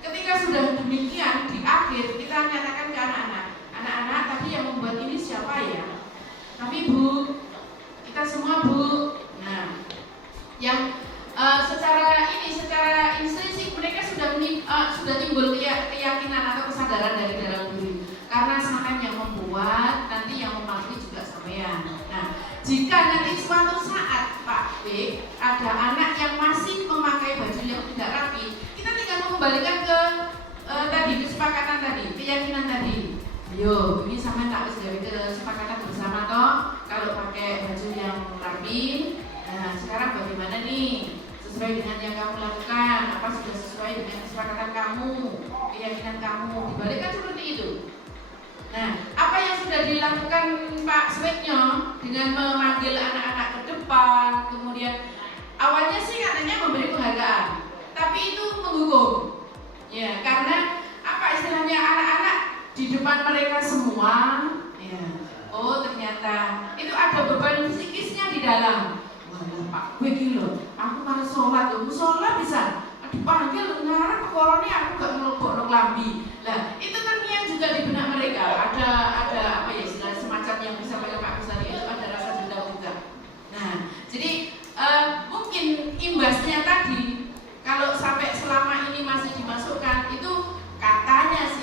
Ketika sudah demikian, di akhir kita nyatakan ke anak-anak, anak-anak tadi yang membuat ini siapa ya? Kami Bu, kita semua Bu. Nah, yang secara intrinsik mereka sudah timbul keyakinan atau kesadaran dari dalam diri. Karena sampean yang membuat, nanti yang mematuhi juga sampean. Nah, jika nanti suatu saat Pak B ada anak yang masih memakai baju yang tidak rapi, kita tinggal mengembalikan ke tadi kesepakatan tadi, keyakinan tadi. Yo, ini sampean tak bisa dari kesepakatan bersama toh. Kalau pakai baju yang rapi, nah sekarang bagaimana nih? Sesuai dengan yang kamu lakukan, apa sudah sesuai dengan kesepakatan kamu, keyakinan kamu, dibalikkan seperti itu. Nah, apa yang sudah dilakukan Pak Swetnyo dengan memanggil anak-anak ke depan, kemudian awalnya sih katanya memberi penghargaan, tapi itu menghukum. Ya, karena apa istilahnya anak-anak di depan mereka semua, ya. Oh ternyata itu ada beban psikisnya di dalam. Wah Pak, begini aku malah sholat, sholat bisa dipanggil ngarep korone aku gak ngelobok lambi. Nah itu ternyata juga di benak mereka ada apa ya istilah semacam yang bisa mereka Pak Gus tadi itu ada rasa dendam juga. Nah jadi mungkin imbasnya tadi kalau sampai selama ini masih dimasukkan itu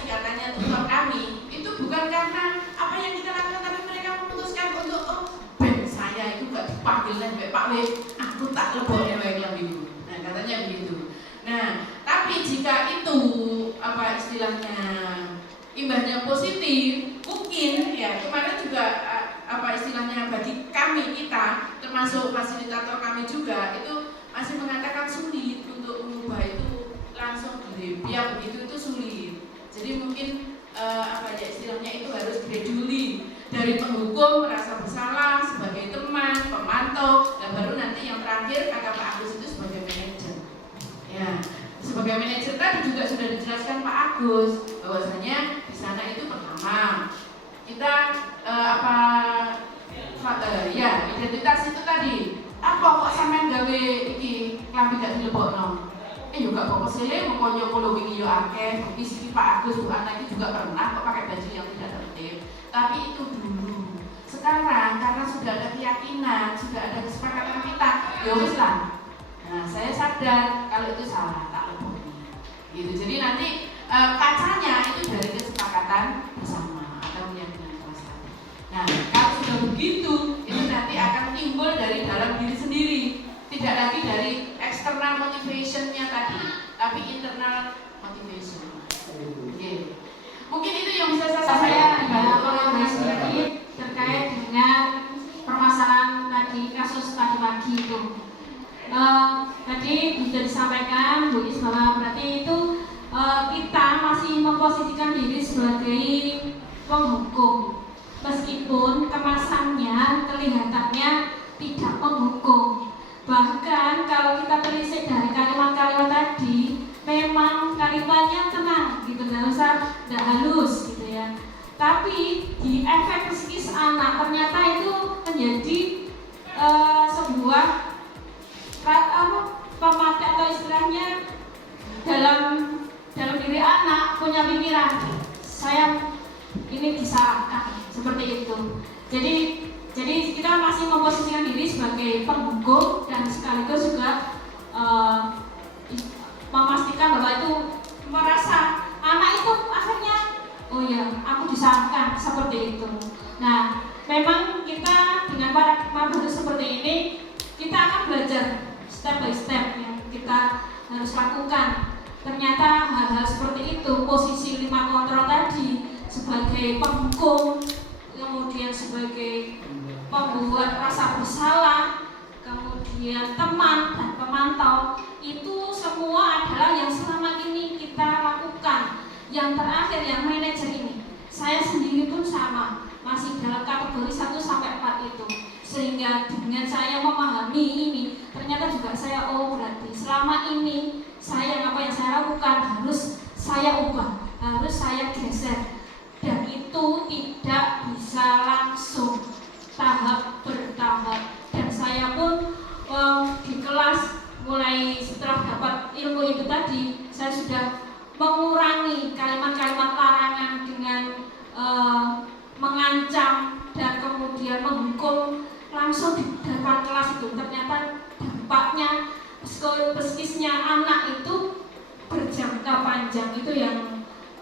katanya tutor kami itu bukan karena apa yang kita lakukan, tapi mereka memutuskan untuk ben saya itu gak dipanggil sampai Pak W, aku tak leboknya wae lambiku. Nah katanya begitu. Nah tapi jika itu apa istilahnya imbasnya positif, mungkin ya kemarin juga apa istilahnya bagi kami kita termasuk fasilitator kami juga itu masih mengatakan sulit untuk mengubah itu langsung dari pihak begitu itu sulit. Jadi mungkin apa ya istilahnya itu harus gradually dari penghukum merasa bersalah sebagai teman, pemantau, dan baru nanti yang terakhir kata Pak Agus itu sebagai manajer. Ya, sebagai manajer tadi juga sudah dijelaskan Pak Agus bahwasanya di sana itu pertama kita ya identitas itu tadi apa kok sampean gawe iki klambi gak dilebokno. Juga kok kesele mengkonyo kulo wingi yo akeh, bukti siki Pak Agus Bu Ana itu juga pernah kok pakai baju yang tidak tertib. Tapi itu dulu. Sekarang karena sudah ada keyakinan, sudah ada kesepakatan kita, ya wis lah. Nah, saya sadar kalau itu salah, tak lebih. Gitu. Jadi nanti kacanya itu dari kesepakatan bersama atau keyakinan bersama. Nah, kalau sudah begitu, itu nanti akan timbul dari dalam diri sendiri. Tidak lagi dari external motivation-nya tadi, tapi internal motivation. Okay. Mungkin itu yang bisa saya kolaborasi lagi terkait dengan permasalahan tadi, kasus tadi pagi itu. Tadi sudah disampaikan Bu Is bahwa berarti itu kita masih memposisikan diri sebagai penghukum, meskipun kemasannya kelihatannya tidak menghukum. Bahkan kalau kita telisik dari kalimat-kalimat tadi, memang kalimatnya tenang gitu, nggak halus gitu ya. Tapi di efek psikis anak ternyata itu menjadi sebuah pemakai atau istilahnya dalam diri anak punya pikiran saya ini disalahkan seperti itu. Jadi kita masih memposisikan diri sebagai penghukum dan sekaligus juga memastikan bahwa itu merasa anak itu akhirnya oh ya aku disalahkan seperti itu. Nah memang kita dengan paradigma baru seperti ini kita akan belajar step by step yang kita harus lakukan. Ternyata hal-hal seperti itu, posisi 5 kontrol tadi sebagai penghukum, kemudian sebagai pembuat rasa bersalah, kemudian teman dan pemantau, itu semua adalah yang selama ini kita lakukan. Yang terakhir yang manajer ini, saya sendiri pun sama, masih dalam kategori 1-4 itu. Sehingga dengan saya memahami ini, ternyata juga saya berarti selama ini apa yang saya lakukan harus saya ubah, harus saya geser. Dan itu tidak bisa langsung, tahap bertahap. Dan saya pun di kelas mulai setelah dapat ilmu itu tadi, saya sudah mengurangi kalimat-kalimat larangan dengan mengancam dan kemudian menghukum langsung di depan kelas itu. Ternyata dampaknya psikisnya anak itu berjangka panjang. panjang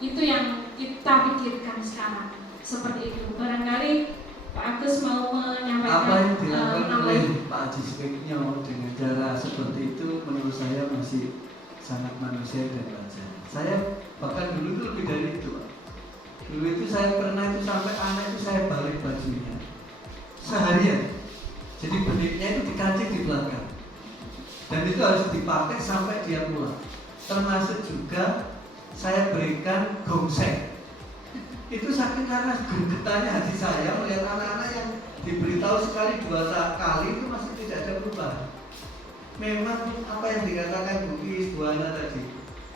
itu yang kita pikirkan sekarang. Seperti itu. Barangkali Pak Agus mau menyampaikan Apa yang dilakukan apa oleh Pak Haji Suwiknyo dengan cara seperti itu menurut saya masih sangat manusia dan wajar. Saya bahkan dulu itu lebih dari itu, Pak. Dulu itu saya pernah itu sampai anak itu saya balik bajunya seharian. Jadi beniknya itu dikancing di belakang. Dan itu harus dipakai sampai dia pulang. Termasuk juga saya berikan gongseng. Itu saking karena gregetannya hati saya melihat anak-anak yang diberitahu sekali 2 kali itu masih tidak ada perubahan. Memang apa yang dikatakan Bu Isbuana tadi,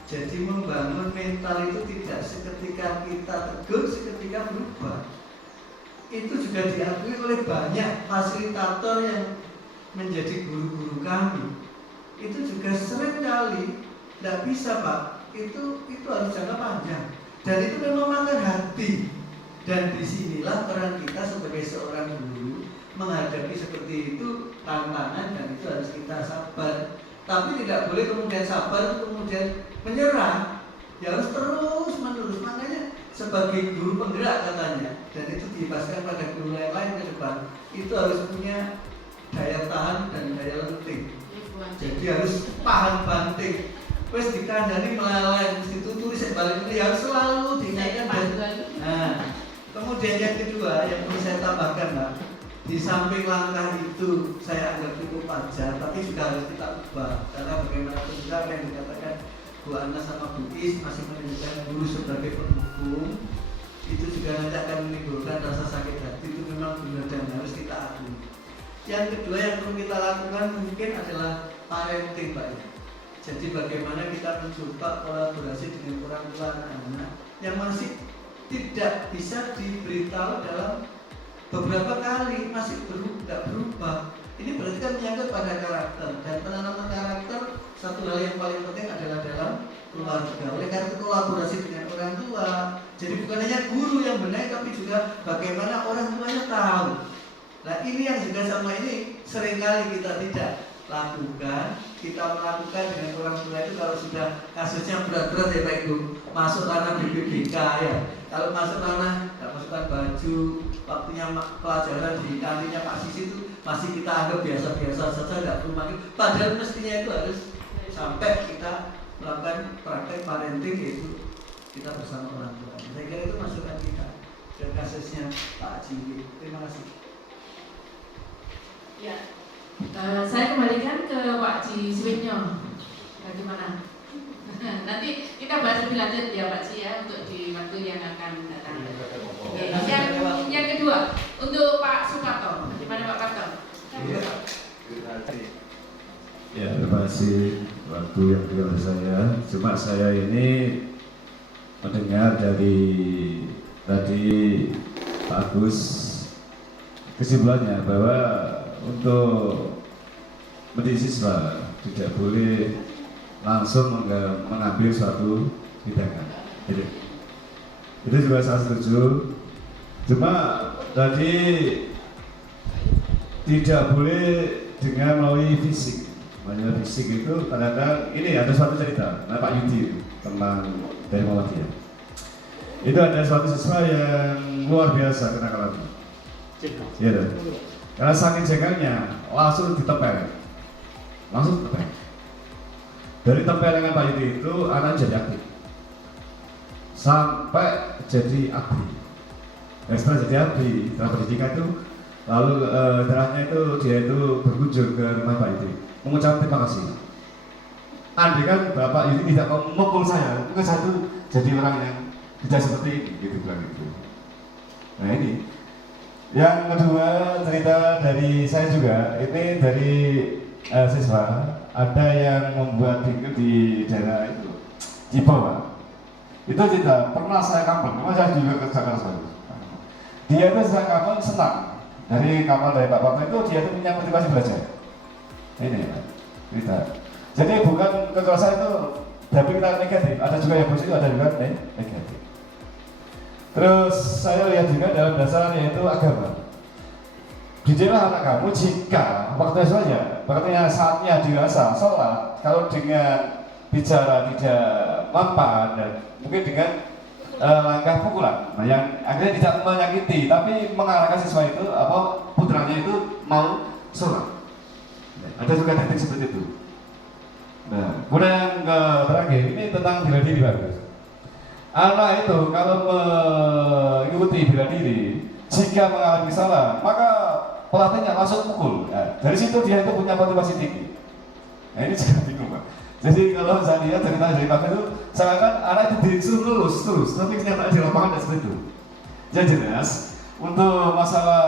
jadi membangun mental itu tidak seketika kita tegur, seketika berubah. Itu juga diakui oleh banyak fasilitator yang menjadi guru-guru kami. Itu juga sering kali tidak bisa, Pak. Itu harus jangka panjang. Dan itu memang makan hati. Dan disinilah peran kita sebagai seorang guru menghadapi seperti itu tantangan, dan itu harus kita sabar. Tapi tidak boleh kemudian sabar kemudian menyerah. Ya harus terus menerus. Makanya sebagai guru penggerak katanya, dan itu dibahaskan pada guru lain ke depan, itu harus punya daya tahan dan daya lenting. Jadi harus paham banting. Wes dikandani meleleh, mesti tuturi sebalik ini harus selalu dinaikkan. Nah, kemudian yang kedua yang perlu saya tambahkan, Pak, di samping langkah itu saya anggap cukup wajar, tapi juga harus kita ubah. Karena bagaimanapun juga apa yang dikatakan Bu Ana sama Bu Is masih menunjukkan guru sebagai penghubung, itu juga nanti akan menimbulkan rasa sakit hati. Itu memang benar dan harus kita akui. Yang kedua yang perlu kita lakukan mungkin adalah parenting, Pak. Jadi bagaimana kita mencoba kolaborasi dengan orang tua anak-anak yang masih tidak bisa diberitahu dalam beberapa kali, masih tidak berubah. Ini berarti kan menyangkut pada karakter, dan penanaman karakter satu hal yang paling penting adalah dalam keluarga. Oleh karena itu kolaborasi dengan orang tua. Jadi bukan hanya guru yang benar, tapi juga bagaimana orang tuanya tahu. Nah ini yang juga sama ini seringkali kita tidak lakukan. Kita melakukan dengan orang tua itu kalau sudah kasusnya berat-berat ya Pak Ibu, masuk ranah BPBK ya. Kalau masuk ranah tidak masukkan baju, waktunya pelajaran di kantinnya Pak Sisi itu masih kita anggap biasa-biasa saja, tidak perlu makin. Padahal mestinya itu harus sampai kita melakukan praktek parenting, yaitu kita bersama orang tua. Saya kira itu masukan kita ke kasusnya Pak Haji. Terima kasih. Ya. Saya kembalikan ke Pak Haji Suwiknyo. Bagaimana? Nanti kita bahas lebih lanjut ya Pak Haji ya, untuk di waktu yang akan datang. Yang kedua untuk Pak Suparto. Gimana Pak Parto? Ya, terima kasih waktu yang diberikan saya. Cuma saya ini mendengar dari tadi Pak Agus kesimpulannya bahwa untuk mendidik siswa tidak boleh langsung mengambil suatu hidangan. Itu juga saya setuju. Cuma tadi tidak boleh dengan melalui fisik. Melalui fisik itu kadang-kadang ini ada suatu cerita. Nah, Pak Yudi teman dari Muhammadiyah. Itu ada suatu siswa yang luar biasa kenakalannya. Iya. Karena saking jengkelnya langsung ditempel. Dari tempelengan Pak Yudi itu anak jadi aktif sampai jadi abdi. Setelah jadi abdi, setelah pendidikan itu lalu setelahnya itu dia itu berkunjung ke rumah Pak Yudi mengucapkan terima kasih. Andai kan Bapak Yudi tidak memukul saya, mungkin saya itu jadi orang yang tidak seperti ini, gitu bilang gitu. Nah ini. Yang kedua cerita dari saya juga, ini dari siswa, ada yang membuat bikin di daerah itu Cibawa. Itu cerita, pernah saya kampung, memang saya juga ke Jakarta. Dia itu saya kampung senang dari kapal dari Pak Parto itu, dia itu punya motivasi belajar. Ini cerita. Jadi bukan kekerasan itu tapi kita negatif, ada juga yang positif, ada juga negatif. Terus saya lihat juga dalam dasar yaitu agama. Didiklah anak kamu jika waktunya saatnya dirasa sholat, kalau dengan bicara tidak manfaat dan mungkin dengan langkah pukulan, nah, yang akhirnya tidak menyakiti, tapi mengarahkan siswa itu putranya itu mau sholat. Ada juga teknik seperti itu. Nah, kemudian yang terakhir ini tentang bela diri, bagus. Anak itu kalau mengikuti bela diri, jika mengalami kesalahan, maka pelatihnya langsung pukul. Nah, dari situ dia itu punya motivasi tinggi. Nah, ini juga bingung, Pak. Jadi kalau saya lihat cerita dari Pak itu, seakan anak itu disuruh lulus terus, tapi ternyata di lapangan tidak seperti itu. Yang jelas, untuk masalah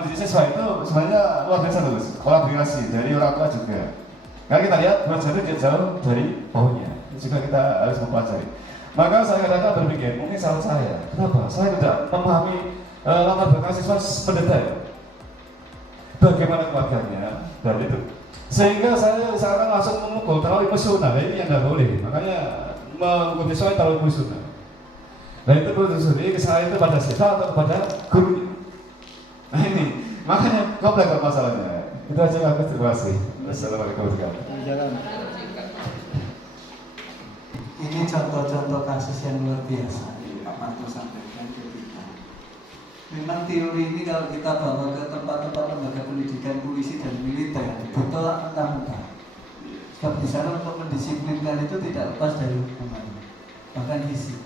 mendidik siswa itu sebenarnya luar biasa terus, kolaborasi dari orang tua juga. Karena kita lihat buat jatuh dia jauh dari baunya, juga kita harus mempelajari. Maka saya kadang-kadang berpikir, mungkin salah saya, kenapa saya tidak memahami latar belakang siswa mendetail, bagaimana keluarganya, dan itu. Sehingga saya akan langsung memukul terlalu emosional, ini yang tidak boleh. Makanya memukul siswa terlalu emosional. Nah itu betul-betul kesalahan itu pada siswa atau kepada guru. Nah ini, makanya kompleks masalahnya. Itu aja aku, terima kasih. Assalamualaikum warahmatullahi wabarakatuh. Ini contoh-contoh kasus yang luar biasa Pak Manto sampaikan ke kita. Memang teori ini kalau kita bawa ke tempat-tempat lembaga pendidikan polisi dan militer bertolak mentah-mentah. Sebab di sana untuk mendisiplinkan itu tidak lepas dari hukuman, bahkan fisik.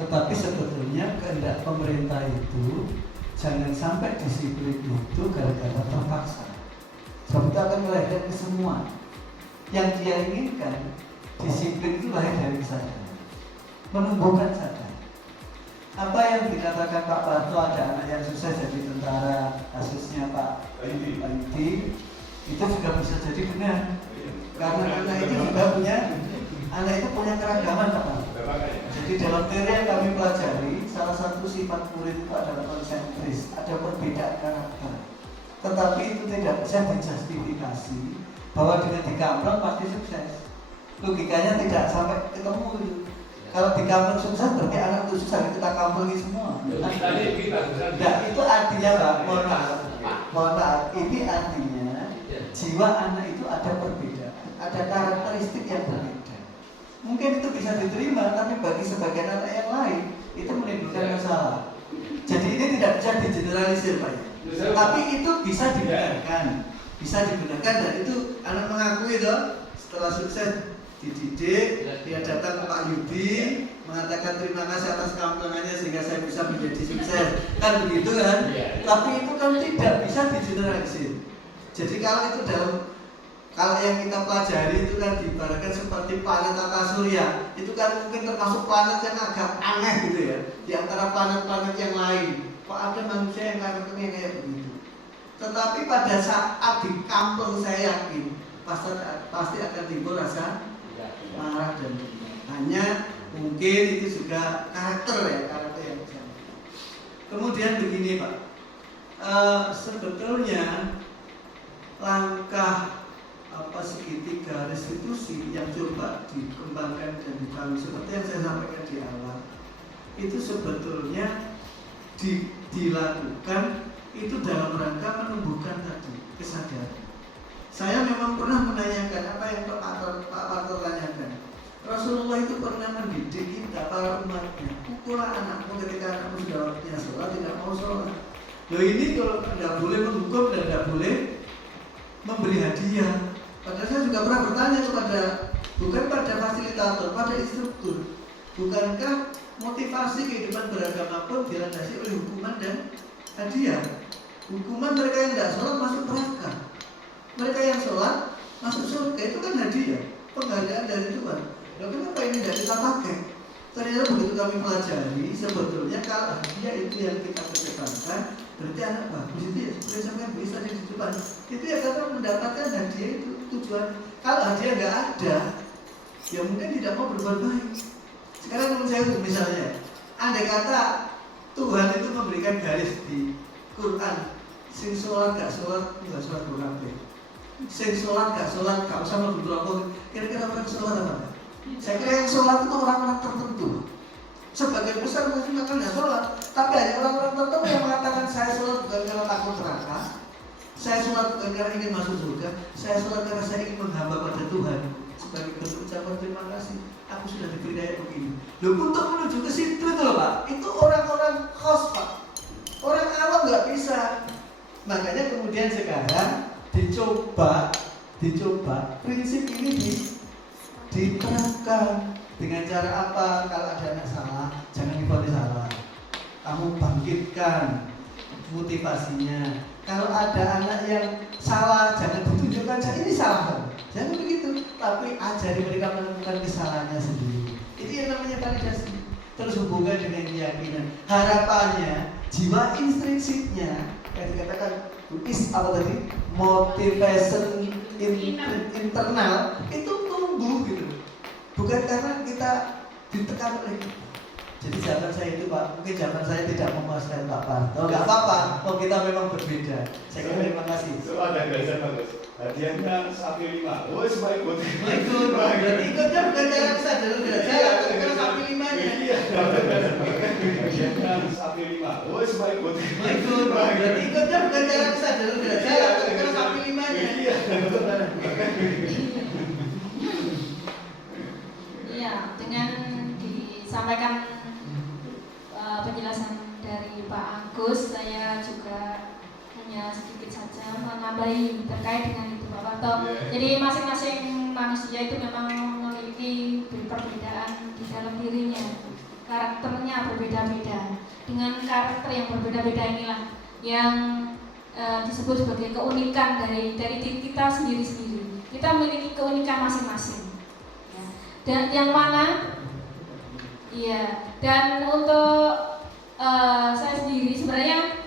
Tetapi sebetulnya kehendak pemerintah itu jangan sampai disiplin itu gara-gara terpaksa. Sebab itu akan melahirkan semua. Yang dia inginkan disiplin itu lahir dari kesadaran, menumbuhkan sadar. Apa yang dikatakan Pak Parto, ada anak yang sukses jadi tentara, kasusnya Pak Aidi, itu juga bisa jadi benar. Karena anak itu juga punya keragaman Pak Parto. Jadi dalam teori yang kami pelajari, salah satu sifat murid itu adalah konsentris, ada perbedaan karakter. Tetapi itu tidak bisa dijustifikasi bahwa dengan dikampleng pasti sukses. Logikanya tidak sampai ketemu itu. Kalau di kampung sukses berarti anak itu susah, kita kamplengi semua. Nah itu artinya Pak, mohon maaf, ini artinya jiwa anak itu ada perbedaan, ada karakteristik yang berbeda. Mungkin itu bisa diterima, tapi bagi sebagian anak yang lain itu menimbulkan masalah. Jadi ini tidak bisa digeneralisir Pak. Tapi itu bisa dibenarkan, dan itu anak mengakui toh setelah sukses dididik, dia datang ke Pak Yudi mengatakan terima kasih atas kamplengannya sehingga saya bisa menjadi sukses, kan begitu kan? Tapi itu kan tidak bisa digeneralisir. Jadi kalau yang kita pelajari itu kan diibaratkan seperti planet tata surya, itu kan mungkin termasuk planet yang agak aneh gitu ya, di antara planet-planet yang lain. Kok ada manusia yang karakternya kayak begitu? Tetapi pada saat di kampung saya yakin pasti akan timbul rasa marah dan hanya mungkin itu juga karakter yang sama. Kemudian begini Pak, sebetulnya langkah segitiga restitusi yang coba dikembangkan dan dibangun seperti yang saya sampaikan di awal itu sebetulnya dilakukan itu dalam rangka menumbuhkan tadi kesadaran. Saya memang pernah menanyakan apa yang Pak Parto tanyakan. Rasulullah itu pernah mendidik kita, para umatnya. Pukullah anakmu ketika anakmu sudah waktunya sholat, tidak mau sholat. Loh ini kalau tidak boleh menghukum dan tidak boleh memberi hadiah. Padahal saya juga pernah bertanya bukan pada fasilitator, pada instruktur. Bukankah motivasi kehidupan beragama pun dilandasi oleh hukuman dan hadiah? Hukuman mereka yang tidak sholat masuk neraka. Mereka yang sholat masuk surga, itu kan hadiah, penghargaan dari Tuhan. Lalu kenapa ini tidak kita pakai? Ternyata begitu kami pelajari, sebetulnya kalau hadiah itu yang kita kedepankan, berarti anak bagus itu ya seperti sampai bisa di depan. Itu ya karena mendapatkan hadiah itu tujuan. Kalau hadiah nggak ada, ya mungkin tidak mau berbuat baik. Sekarang menurut saya misalnya, andai kata Tuhan itu memberikan garis di Quran, sing sholat gak sholat, enggak sholat berkabeh. Sing sholat gak sholat, gak usah mlebu neraka. Kira-kira orang sholat apa? Saya kira yang sholat itu orang-orang tertentu. Sebagian besar mungkin akan gak sholat, tapi hanya orang-orang tertentu yang mengatakan saya sholat bukan karena takut neraka, saya sholat bukan karena ingin masuk surga, saya sholat karena saya ingin menghamba pada Tuhan sebagai bentuk ucapan terima kasih. aku sudah diberi kayak begini. Loh, untuk menuju ke situ itu loh Pak, itu orang-orang kos Pak, orang awam nggak bisa. Makanya kemudian sekarang dicoba prinsip ini diterapkan dengan cara apa? Kalau ada anak salah, jangan divonis salah, kamu bangkitkan motivasinya. Kalau ada anak yang salah, jangan ditunjukkan ini salah, jangan begitu, tapi ajari mereka menemukan kesalahannya sendiri. Itu yang namanya validasi. Terus hubungan dengan keyakinan. Harapannya jiwa intrinsipnya yang dikatakan is apa tadi, motivation internal itu tumbuh gitu, bukan karena kita ditekan oleh. Jadi zaman saya itu Pak, mungkin zaman saya tidak memuaskan Pak Parto, nggak apa-apa, oh kita memang berbeda. Saya kira terima kasih. So ada gagasan bagus. Hadiahnya sapi 5. Oh sebaik buat Ikut, berarti ikutnya bukan cara sadar derajat, tapi sapi 5-nya. Iya. Hadiahnya sapi 5. Oh sebaik buat Ikut, berarti ikutnya bukan cara sadar derajat, tapi sapi 5-nya. Iya, dengan disampaikan penjelasan dari Pak Agus, saya juga hanya sedikit saja menambahi terkait dengan itu Pak Parto. Jadi masing-masing manusia itu memang memiliki perbedaan di dalam dirinya, karakternya berbeda-beda. Dengan karakter yang berbeda-beda inilah yang disebut sebagai keunikan dari diri kita sendiri-sendiri. Kita memiliki keunikan masing-masing. Ya. Dan yang mana? Iya. Dan untuk saya sendiri sebenarnya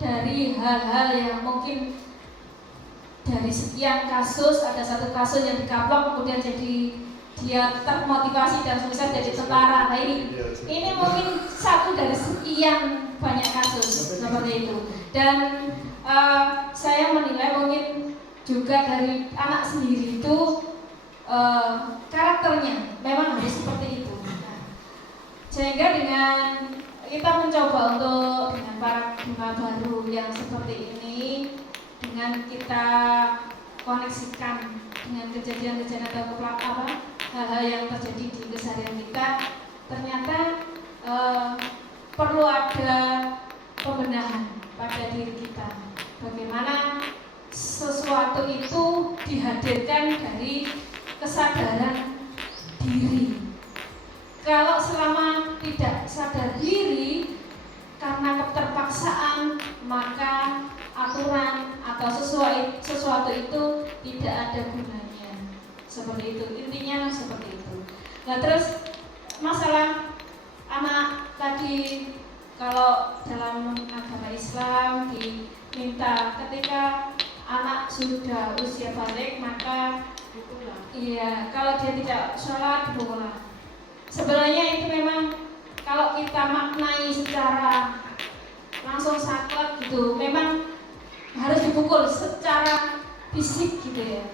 dari hal-hal yang mungkin dari sekian kasus ada satu kasus yang dikaplok kemudian jadi dia termotivasi dan sukses jadi tentara. Nah ini mungkin satu dari sekian banyak kasus seperti itu. Dan saya menilai mungkin juga dari anak sendiri itu karakternya memang harus seperti itu. Nah, sehingga dengan kita mencoba untuk dengan paradigma baru yang seperti ini, dengan kita koneksikan dengan kejadian-kejadian atau hal-hal yang terjadi di keseharian kita, ternyata perlu ada pembenahan pada diri kita. Bagaimana sesuatu itu dihadirkan dari kesadaran diri. Kalau selama tidak sadar diri karena keterpaksaan, maka aturan atau sesuatu itu tidak ada gunanya. Seperti itu, intinya seperti itu. Nah terus masalah anak tadi, kalau dalam agama Islam diminta ketika anak sudah usia balik maka iya, kalau dia tidak sholat dipukullah. Sebenarnya itu memang kalau kita maknai secara langsung saklek gitu, memang harus dipukul secara fisik gitu ya.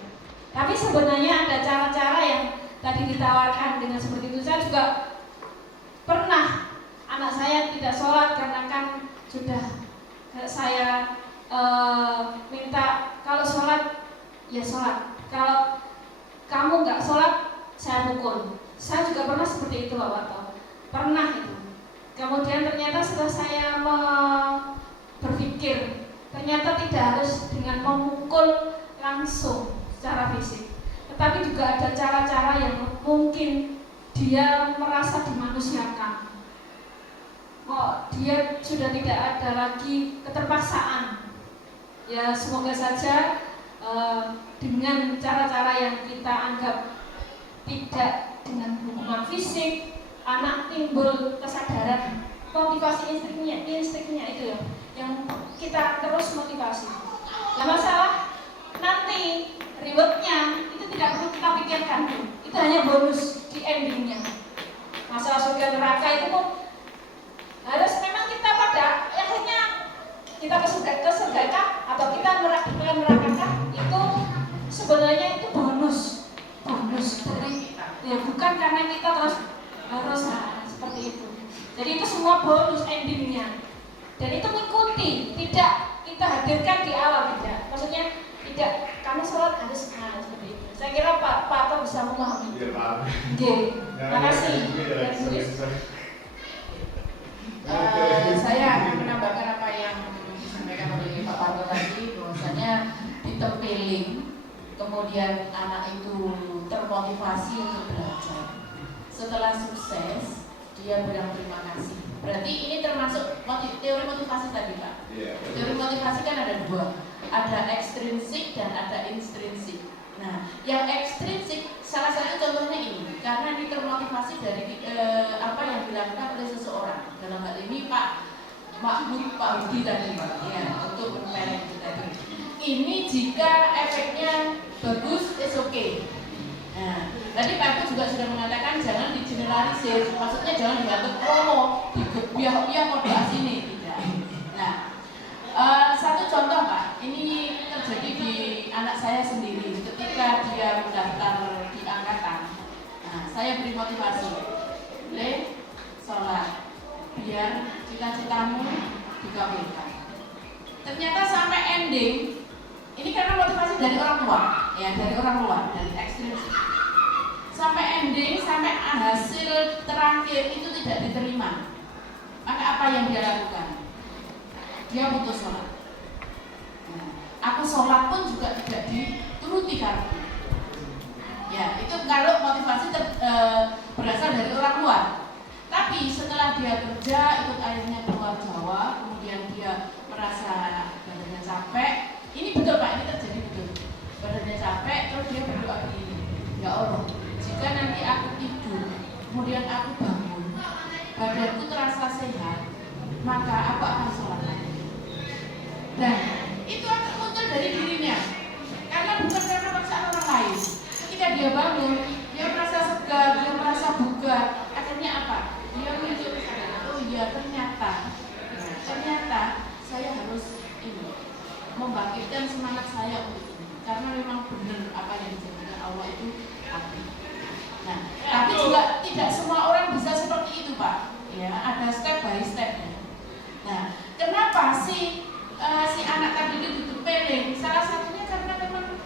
Tapi sebenarnya ada cara-cara yang tadi ditawarkan dengan seperti itu. Saya juga pernah anak saya tidak sholat karena kan sudah saya minta kalau sholat ya sholat, kalau kamu nggak sholat saya pukul. Saya juga pernah seperti itu Pak Parto, pernah itu. Kemudian ternyata setelah saya berpikir, ternyata tidak harus dengan memukul langsung secara fisik, tetapi juga ada cara-cara yang mungkin dia merasa dimanusiakan. Oh, dia sudah tidak ada lagi keterpaksaan. Ya semoga saja dengan cara-cara yang kita anggap tidak dengan hubungan fisik, anak timbul kesadaran, motivasi instingnya itu ya, yang kita terus motivasi. Nah masalah nanti rewardnya itu tidak perlu kita pikirkan, itu hanya bonus di endingnya. Masalah surga neraka itu pun harus memang kita pada akhirnya kita ke surga atau kita neraka itu sebenarnya itu bonus dari ya bukan karena kita terus harus seperti itu. Jadi itu semua bonus endingnya dan itu mengikuti, tidak kita hadirkan di awal, tidak maksudnya tidak kamu sholat harus seperti itu. Saya kira Pak Parto bisa memahami. Iya, Pak. Oke, terima kasih. Saya akan menambahkan apa yang disampaikan oleh Pak Parto tadi, bahwasanya ditempeling, kemudian anak itu termotivasi untuk belajar. Setelah sukses, dia bilang terima kasih. Berarti ini termasuk teori motivasi tadi, Pak. Teori motivasi kan ada dua, ada ekstrinsik dan ada intrinsik. Nah, yang ekstrinsik salah satu contohnya ini, karena ini termotivasi dari apa yang dilakukan oleh seseorang. Dalam hal ini Pak Budi tadi, ya, untuk menempeleng itu tadi. Ini jika efeknya bagus, is okay. Nah, tadi Pak Budi juga sudah mengatakan jangan digeneralisir, maksudnya jangan dianggap promo, digebiah-biah modal sini, tidak. Nah, satu contoh Pak, ini terjadi di anak saya sendiri ketika dia mendaftar di angkatan. Nah, saya beri motivasi, Le, sholat, biar cita-citamu dikabulkan. Ternyata sampai ending, ini karena motivasi dari orang tua, ya dari orang luar, dari ekstrinsik. Sampai ending, sampai hasil terakhir itu tidak diterima. Maka apa yang dia lakukan? Dia putus sholat. Nah, aku sholat pun juga tidak dituruti karena. Ya, itu kalau motivasi berasal dari orang luar. Tapi setelah dia kerja, ikut ayahnya keluar Jawa, kemudian dia merasa badannya capek. Ini betul Pak, ini terjadi betul. Badannya capek, terus dia berdoa begini, ya Allah, jika nanti aku tidur, kemudian aku bangun, badanku terasa sehat, maka aku akan sholat lagi. Dan itu akan muncul dari dirinya, karena bukan karena paksaan orang lain. Ketika dia bangun, dia merasa segar, dia merasa bugar. Akhirnya apa? Dia muncul kesadaran, oh iya ternyata saya harus ini membangkitkan semangat saya untuk ini, karena memang benar apa yang dijanjikan Allah itu ada. Nah, tapi juga tidak semua orang bisa seperti itu Pak. Ya, ada step by stepnya. Nah, kenapa si anak tadi itu ditempeleng? Salah satunya karena memang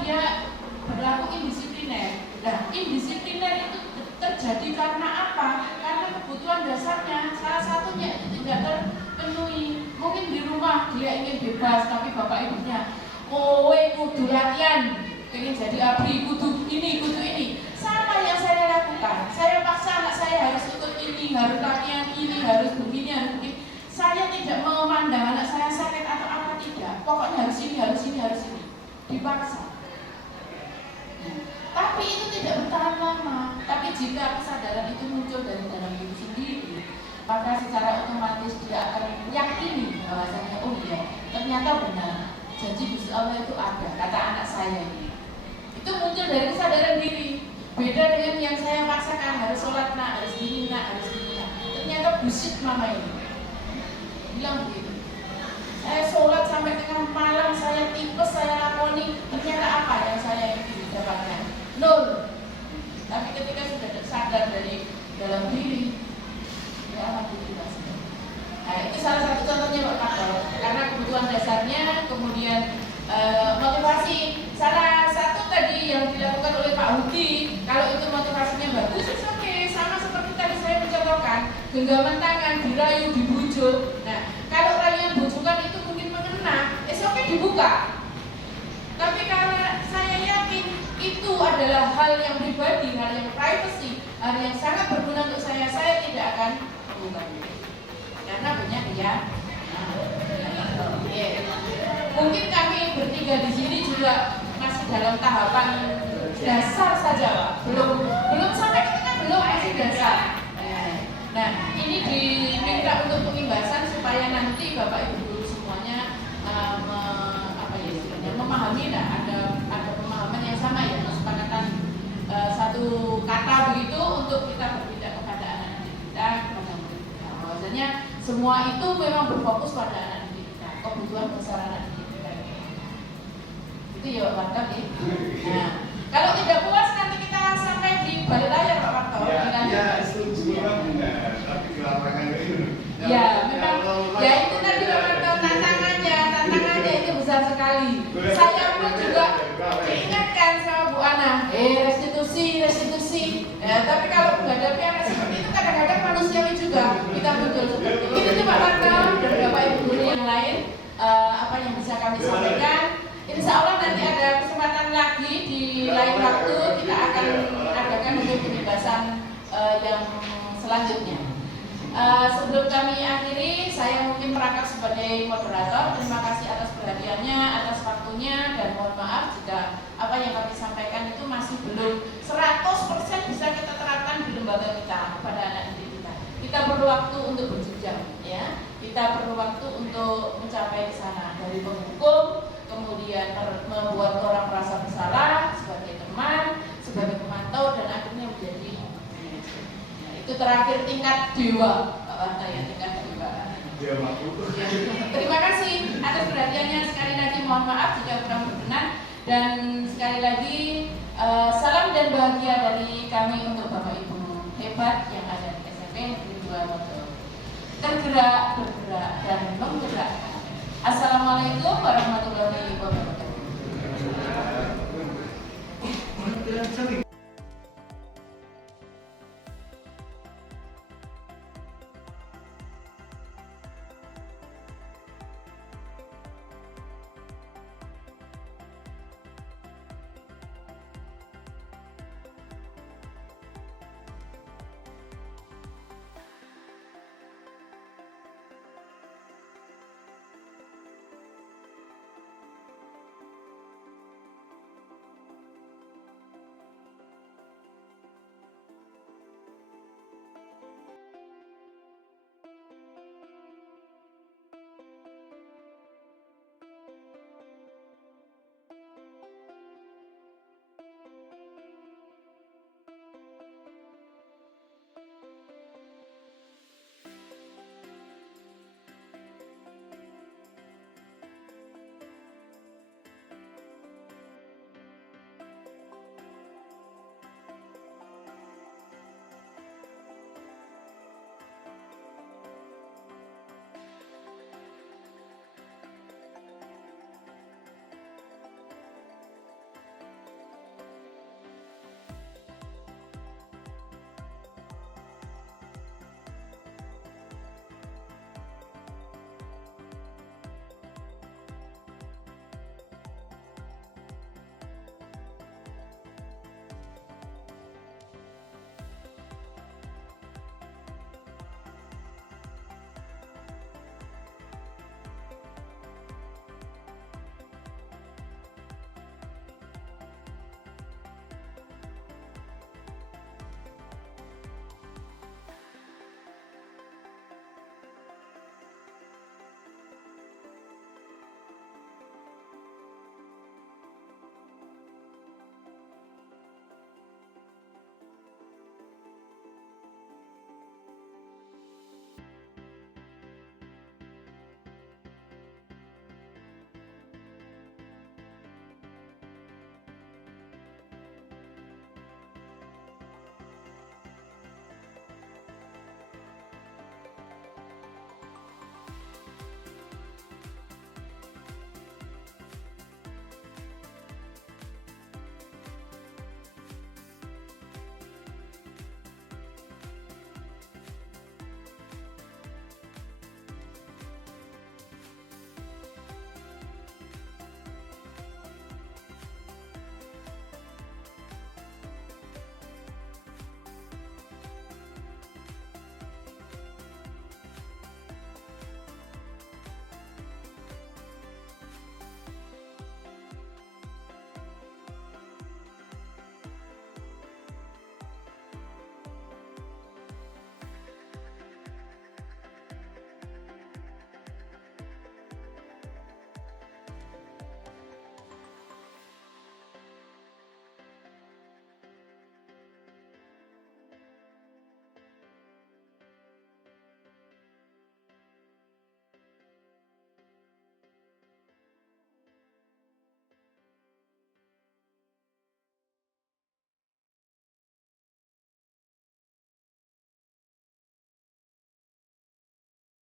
dia berlaku indisipliner. Nah, indisipliner itu terjadi karena apa? Karena kebutuhan dasarnya salah satunya itu tidak terpenuhi. Mungkin di rumah dia ingin bebas, tapi bapak ibunya, kowe kudu latihan, pengen jadi abri, kudu ini. Sama yang saya lakukan. Saya paksa anak saya harus ikut ini, harus latihan ini, harus begini, harus begini. Saya tidak memandang anak saya sakit atau apa, tidak. Pokoknya harus ini. Dipaksa. Tapi itu tidak bertahan lama. Tapi jika kesadaran itu muncul dari dalam diri sendiri, maka secara otomatis dia akan meyakini bahwasanya oh iya, ternyata benar janji Gusti Allah itu ada, kata anak saya ini. Itu muncul dari kesadaran diri. Beda dengan yang saya paksakan, harus sholat nak, harus gini nak. Ternyata bullshit mama ini. Bilang begitu. Saya sholat sampai tengah malam, saya tipes, saya lakoni, ternyata apa yang saya ingin dapatkan? Nol. Tapi ketika sudah sadar dari dalam diri, ya alhamdulillah. Nah, itu salah satu contohnya Pak Parto. Karena kebutuhan dasarnya, kemudian motivasi. Salah satu tadi yang dilakukan oleh Pak Budi, kalau itu motivasinya bagus, oke. Sama seperti tadi saya mencontohkan, genggaman tangan, dirayu, dibujuk. Nah, kalau rayuan bujukan itu mungkin mengena, oke dibuka. Tapi karena saya yakin itu adalah hal yang pribadi, hal yang privacy, hal yang sangat berguna untuk saya tidak akan mengubahnya. Karena banyak ya. Mungkin kami bertiga di sini juga masih dalam tahapan dasar saja, Pak. Belum sampai ke tengah, belum, masih dasar. Nah, ini diminta untuk pengimbasan supaya nanti Bapak Ibu guru semuanya memahami, ada pemahaman yang sama ya, kesepakatan satu kata begitu untuk kita berpindah kepada anak didik kita, kepada murid kita. Bahwasanya semua itu memang berfokus pada anak didik kita, kebutuhan besar anak didik kita. Itu ya Pak Parto ya. Nah, kalau tidak puas nanti kita sampai di balik layar Pak Parto. Ya, setuju benar. Tapi di lapangan itu. Ya, memang. Ya itu tadi Pak Parto tantangannya itu besar sekali. Saya pun juga diingatkan sama Bu Ana Ya, tapi kalau menghadapi anak seperti itu kadang-kadang manusiawi juga kita betul seperti itu. Itu Pak Marta dan Bapak Ibu guru yang lain apa yang bisa kami sampaikan. Insya Allah nanti ada kesempatan lagi di lain waktu kita akan adakan untuk pembebasan yang selanjutnya. Sebelum kami akhiri, saya mungkin merangkap sebagai moderator. Terima kasih atas perhatiannya, atas waktunya, dan mohon maaf jika apa yang kami sampaikan itu masih belum 100% bisa kita terapkan di lembaga kita pada anak didik kita. Kita perlu waktu untuk berjenjang, ya. Kita perlu waktu untuk mencapai ke sana, dari penghukum, kemudian membuat orang merasa bersalah sebagai teman, sebagai pemantau, dan akhirnya menjadi itu terakhir tingkat dewa, Pak Wanta, ya, tingkat dewa. Terima kasih atas perhatiannya. Sekali lagi mohon maaf jika kurang berkenan, dan sekali lagi salam dan bahagia dari kami untuk Bapak Ibu hebat yang ada di SMP Negeri 2 Modo. Tergerak, bergerak, dan menggerakkan. Assalamualaikum warahmatullahi wabarakatuh.